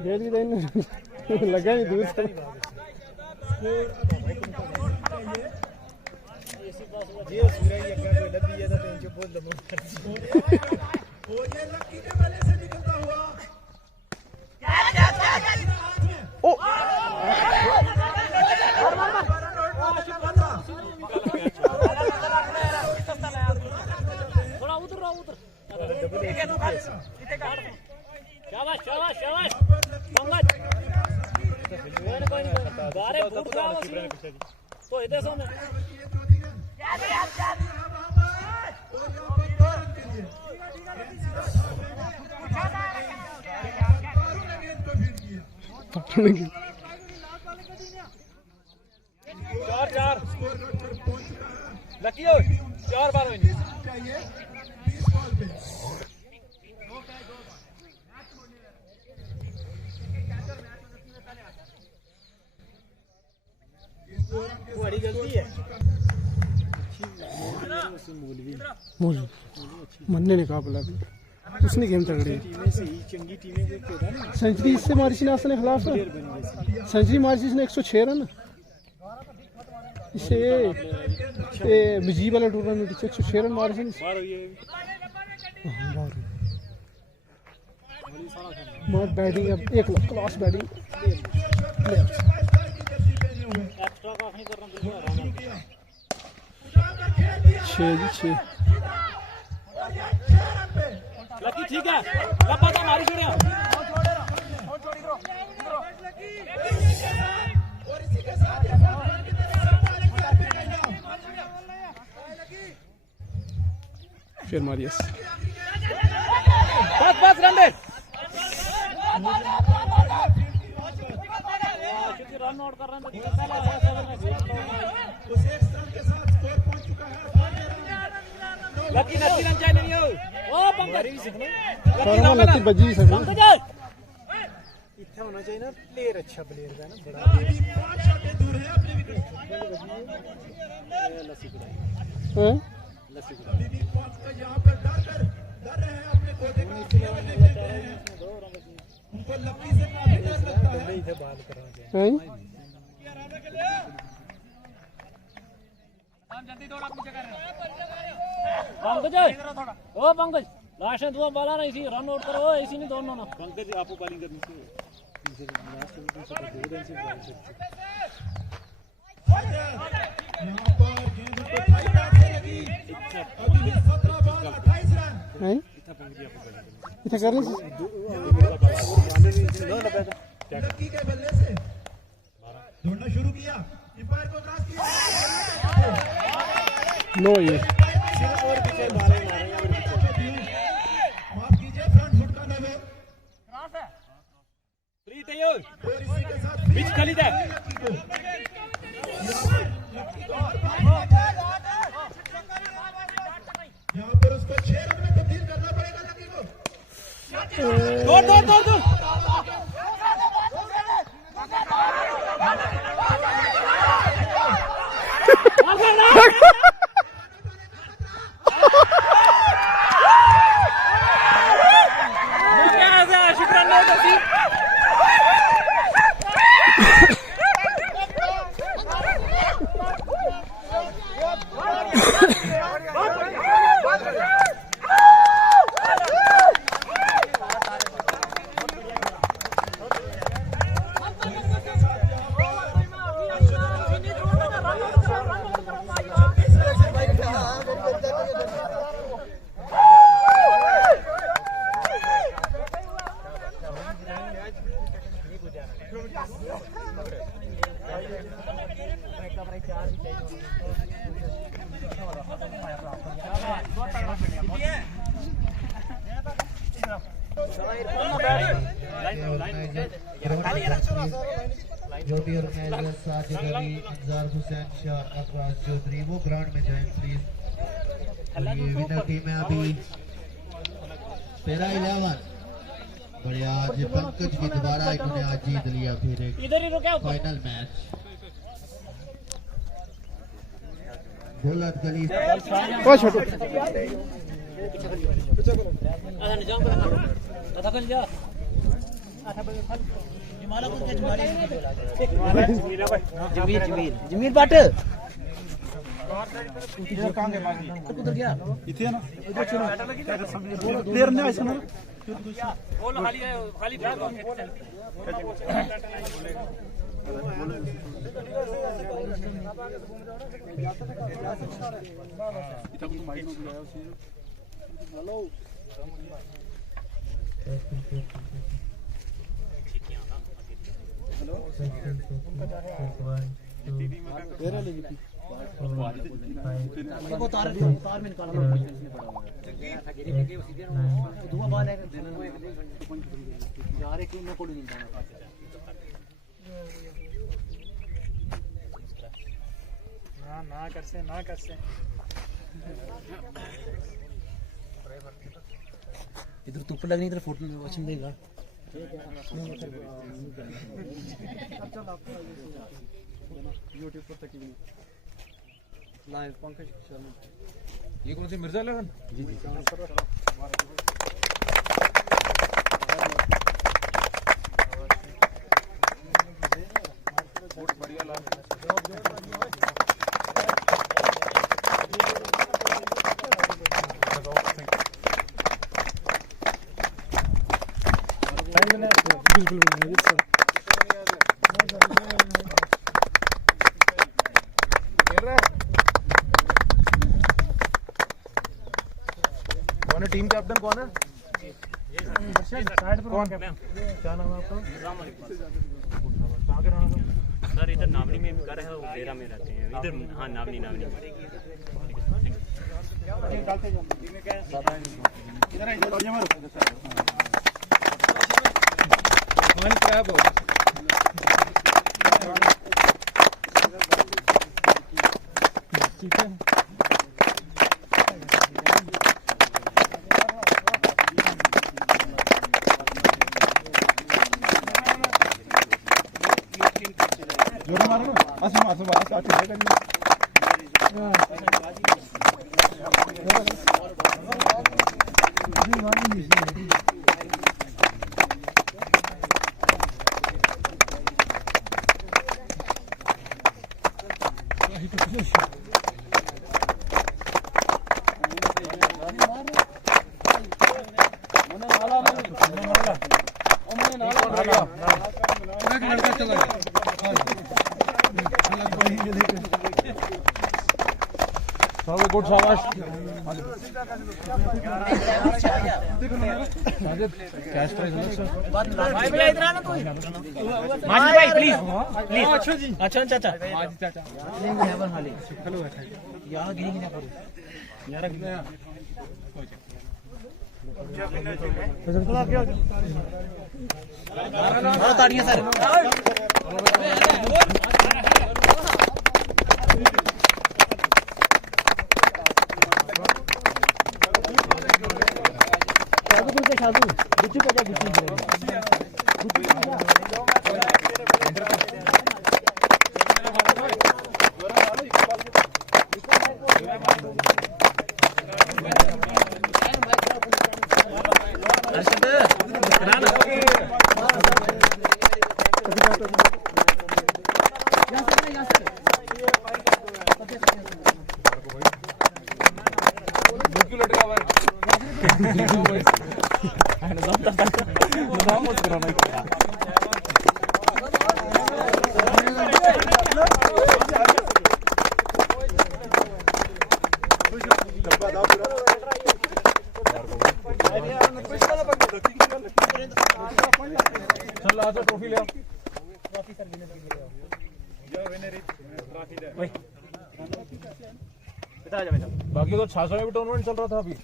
डेट भी देना लगा नहीं दूर से और ये लक्की के बल्ले से निकलता हुआ थोड़ा उधर रहो उधर शाबाश शाबाश शाबाश पंकज बारे फुट रहा तो इधर सामने चार लकी हो 4 बार हुई चाहिए 20 बॉल पे बड़ी गलती है मन्ने ने कहा बोला भी उसने गेम तगड़ी सेंचुरी इससे मारी थी नासन के खिलाफ सेंचुरी मारी थी इसने 106 रन इसे विजी वाला टूर्नामेंट 106 रन मारे थे मगर बैटिंग अब एक क्लास बैटिंग छः लकी ठीक है लपा तो मारी छोड़िया फिर मारियस बस रन दे रन आउट कर रहे हैं लकी नती रन चाहिए नहीं हो ओ पंकज लकी बजी सकती पंकज इतना होना चाहिए ना प्लेयर अच्छा प्लेयर का ना बड़ा दूर है अपने विकेट हैं यहाँ पर डर रहे हैं अपने कोटे का उनको लकी से काफी डर लगता है हैं पंकज ओ पंकज लास्ट में दो बॉला नहीं थी रन आउट करो ऐसी नहीं दोनों ना पंकज आपको बॉलिंग करनी चाहिए यहाँ पर गेंद को ठाई बैट से लगी अभी 17 बॉल 28 रन हैं इतना करने से लकी के बल्ले से दौड़ना शुरू किया अंपायर को क्रॉस किया नो ये माफ कीजिए फ्रंट फुट का नजर फ्री तैयार और इसी के साथ बीच खाली है यहाँ पर उसको 6 रन में तब्दील करना पड़ेगा लकी को दौड़ दौड़ दौड़ दौड़ जो भी ऑर्गेनाइजर साजिद अली इंजार हुसैन शाह अब्बास चौधरी वो ग्राउंड में जाएं प्लीज। और ये विनर टीम है अभी पैरा 11 बड़े आज पंकज भी दोबारा इन्होंने आज जीत लिया फिर एक फाइनल मैच। बुलंद गली ओ छोटू जमीर बाट उधर गया इथे ना प्लेयर ने ऐसा ना बोल खाली है खाली हेलो वो तार में निकालना धुआं बाहर है यार एक में कोड नहीं जाना ना कर से इधर धूप लगनी इधर फोटो वॉचिंग देगा यूट्यूब पर तक लाइव पंकज शर्मा ये कौन सी मिर्जा लगन जी जी बहुत बढ़िया लाभ बिल्कुल कौन है टीम कैप्टन कौन है? कौन? क्या नाम है आपका? सर इधर नावनी में भी कर रहे हैं, डेरा में रहते हैं इधर। हाँ नावनी नावनी। ठीक है। जोर मारो ना, आसमान आसमान आसमान गुड शाबाश। कैश प्राइज भाई प्लीज प्लीज। अच्छा जी, अच्छा चाचा ताड़ियां सर। ट्रॉफी ले आओ। बाकी तो 600 में भी टूर्नामेंट चल रहा था अभी।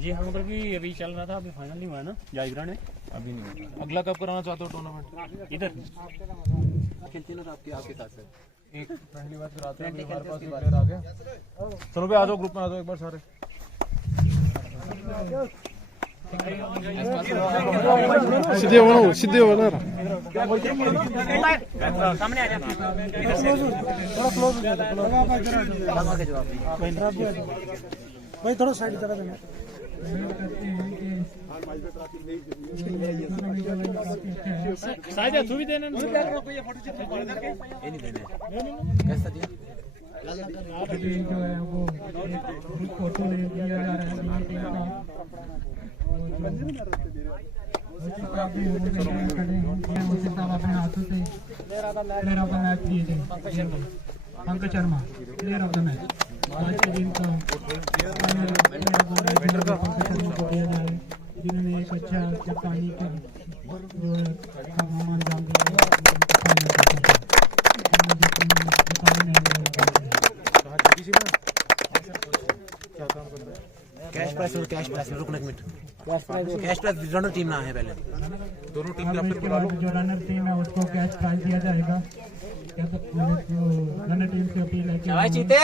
जी हाँ उधर भी अभी चल रहा था, अभी फाइनल नहीं हुआ ना जायग्रा ने। अभी नहीं। अगला कब कराना चाहते हो टूर्नामेंट? इधर खेलते ना आपके साथ एक पहली बार कराते हैं, हमारे पास एक प्लेयर आ गया। चलो भाई आ जाओ, ग्रुप में आ जाओ एक बार सारे। सीधे बनो, सीधे बना रहा। सामने आ जा। थोड़ा क्लोज हो जाता भाई, थोड़ा साइड जरा देना। साजा तू भी देना ना। ये नहीं देने कैसा दिया अभी जो है वो एक फोटो ले लिया जा रहा है अपने हाथों से प्लेयर ऑफ द मैच दिए थे। Pankaj Sharma player of the match आज के दिन का जिन्होंने एक अच्छा जापानी का अंजाम दिया। कैश प्राइस और कैश प्राइस रुकने मिनट। कैश प्राइस दोनों टीम ना है पहले, दोनों टीम के अपने बुला लो। जो रनर टीम है उसको कैश प्राइज दिया जाएगा। रनर टीम से अपील है कि जीते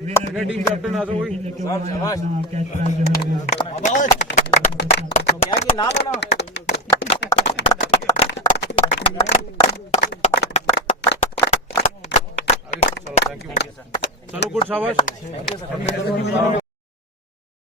विनर टीम कैप्टन आ जाओ। कैश प्राइज जो है क्या कि नाम है ना। चलो थैंक यू। चलो गुड शाबाश।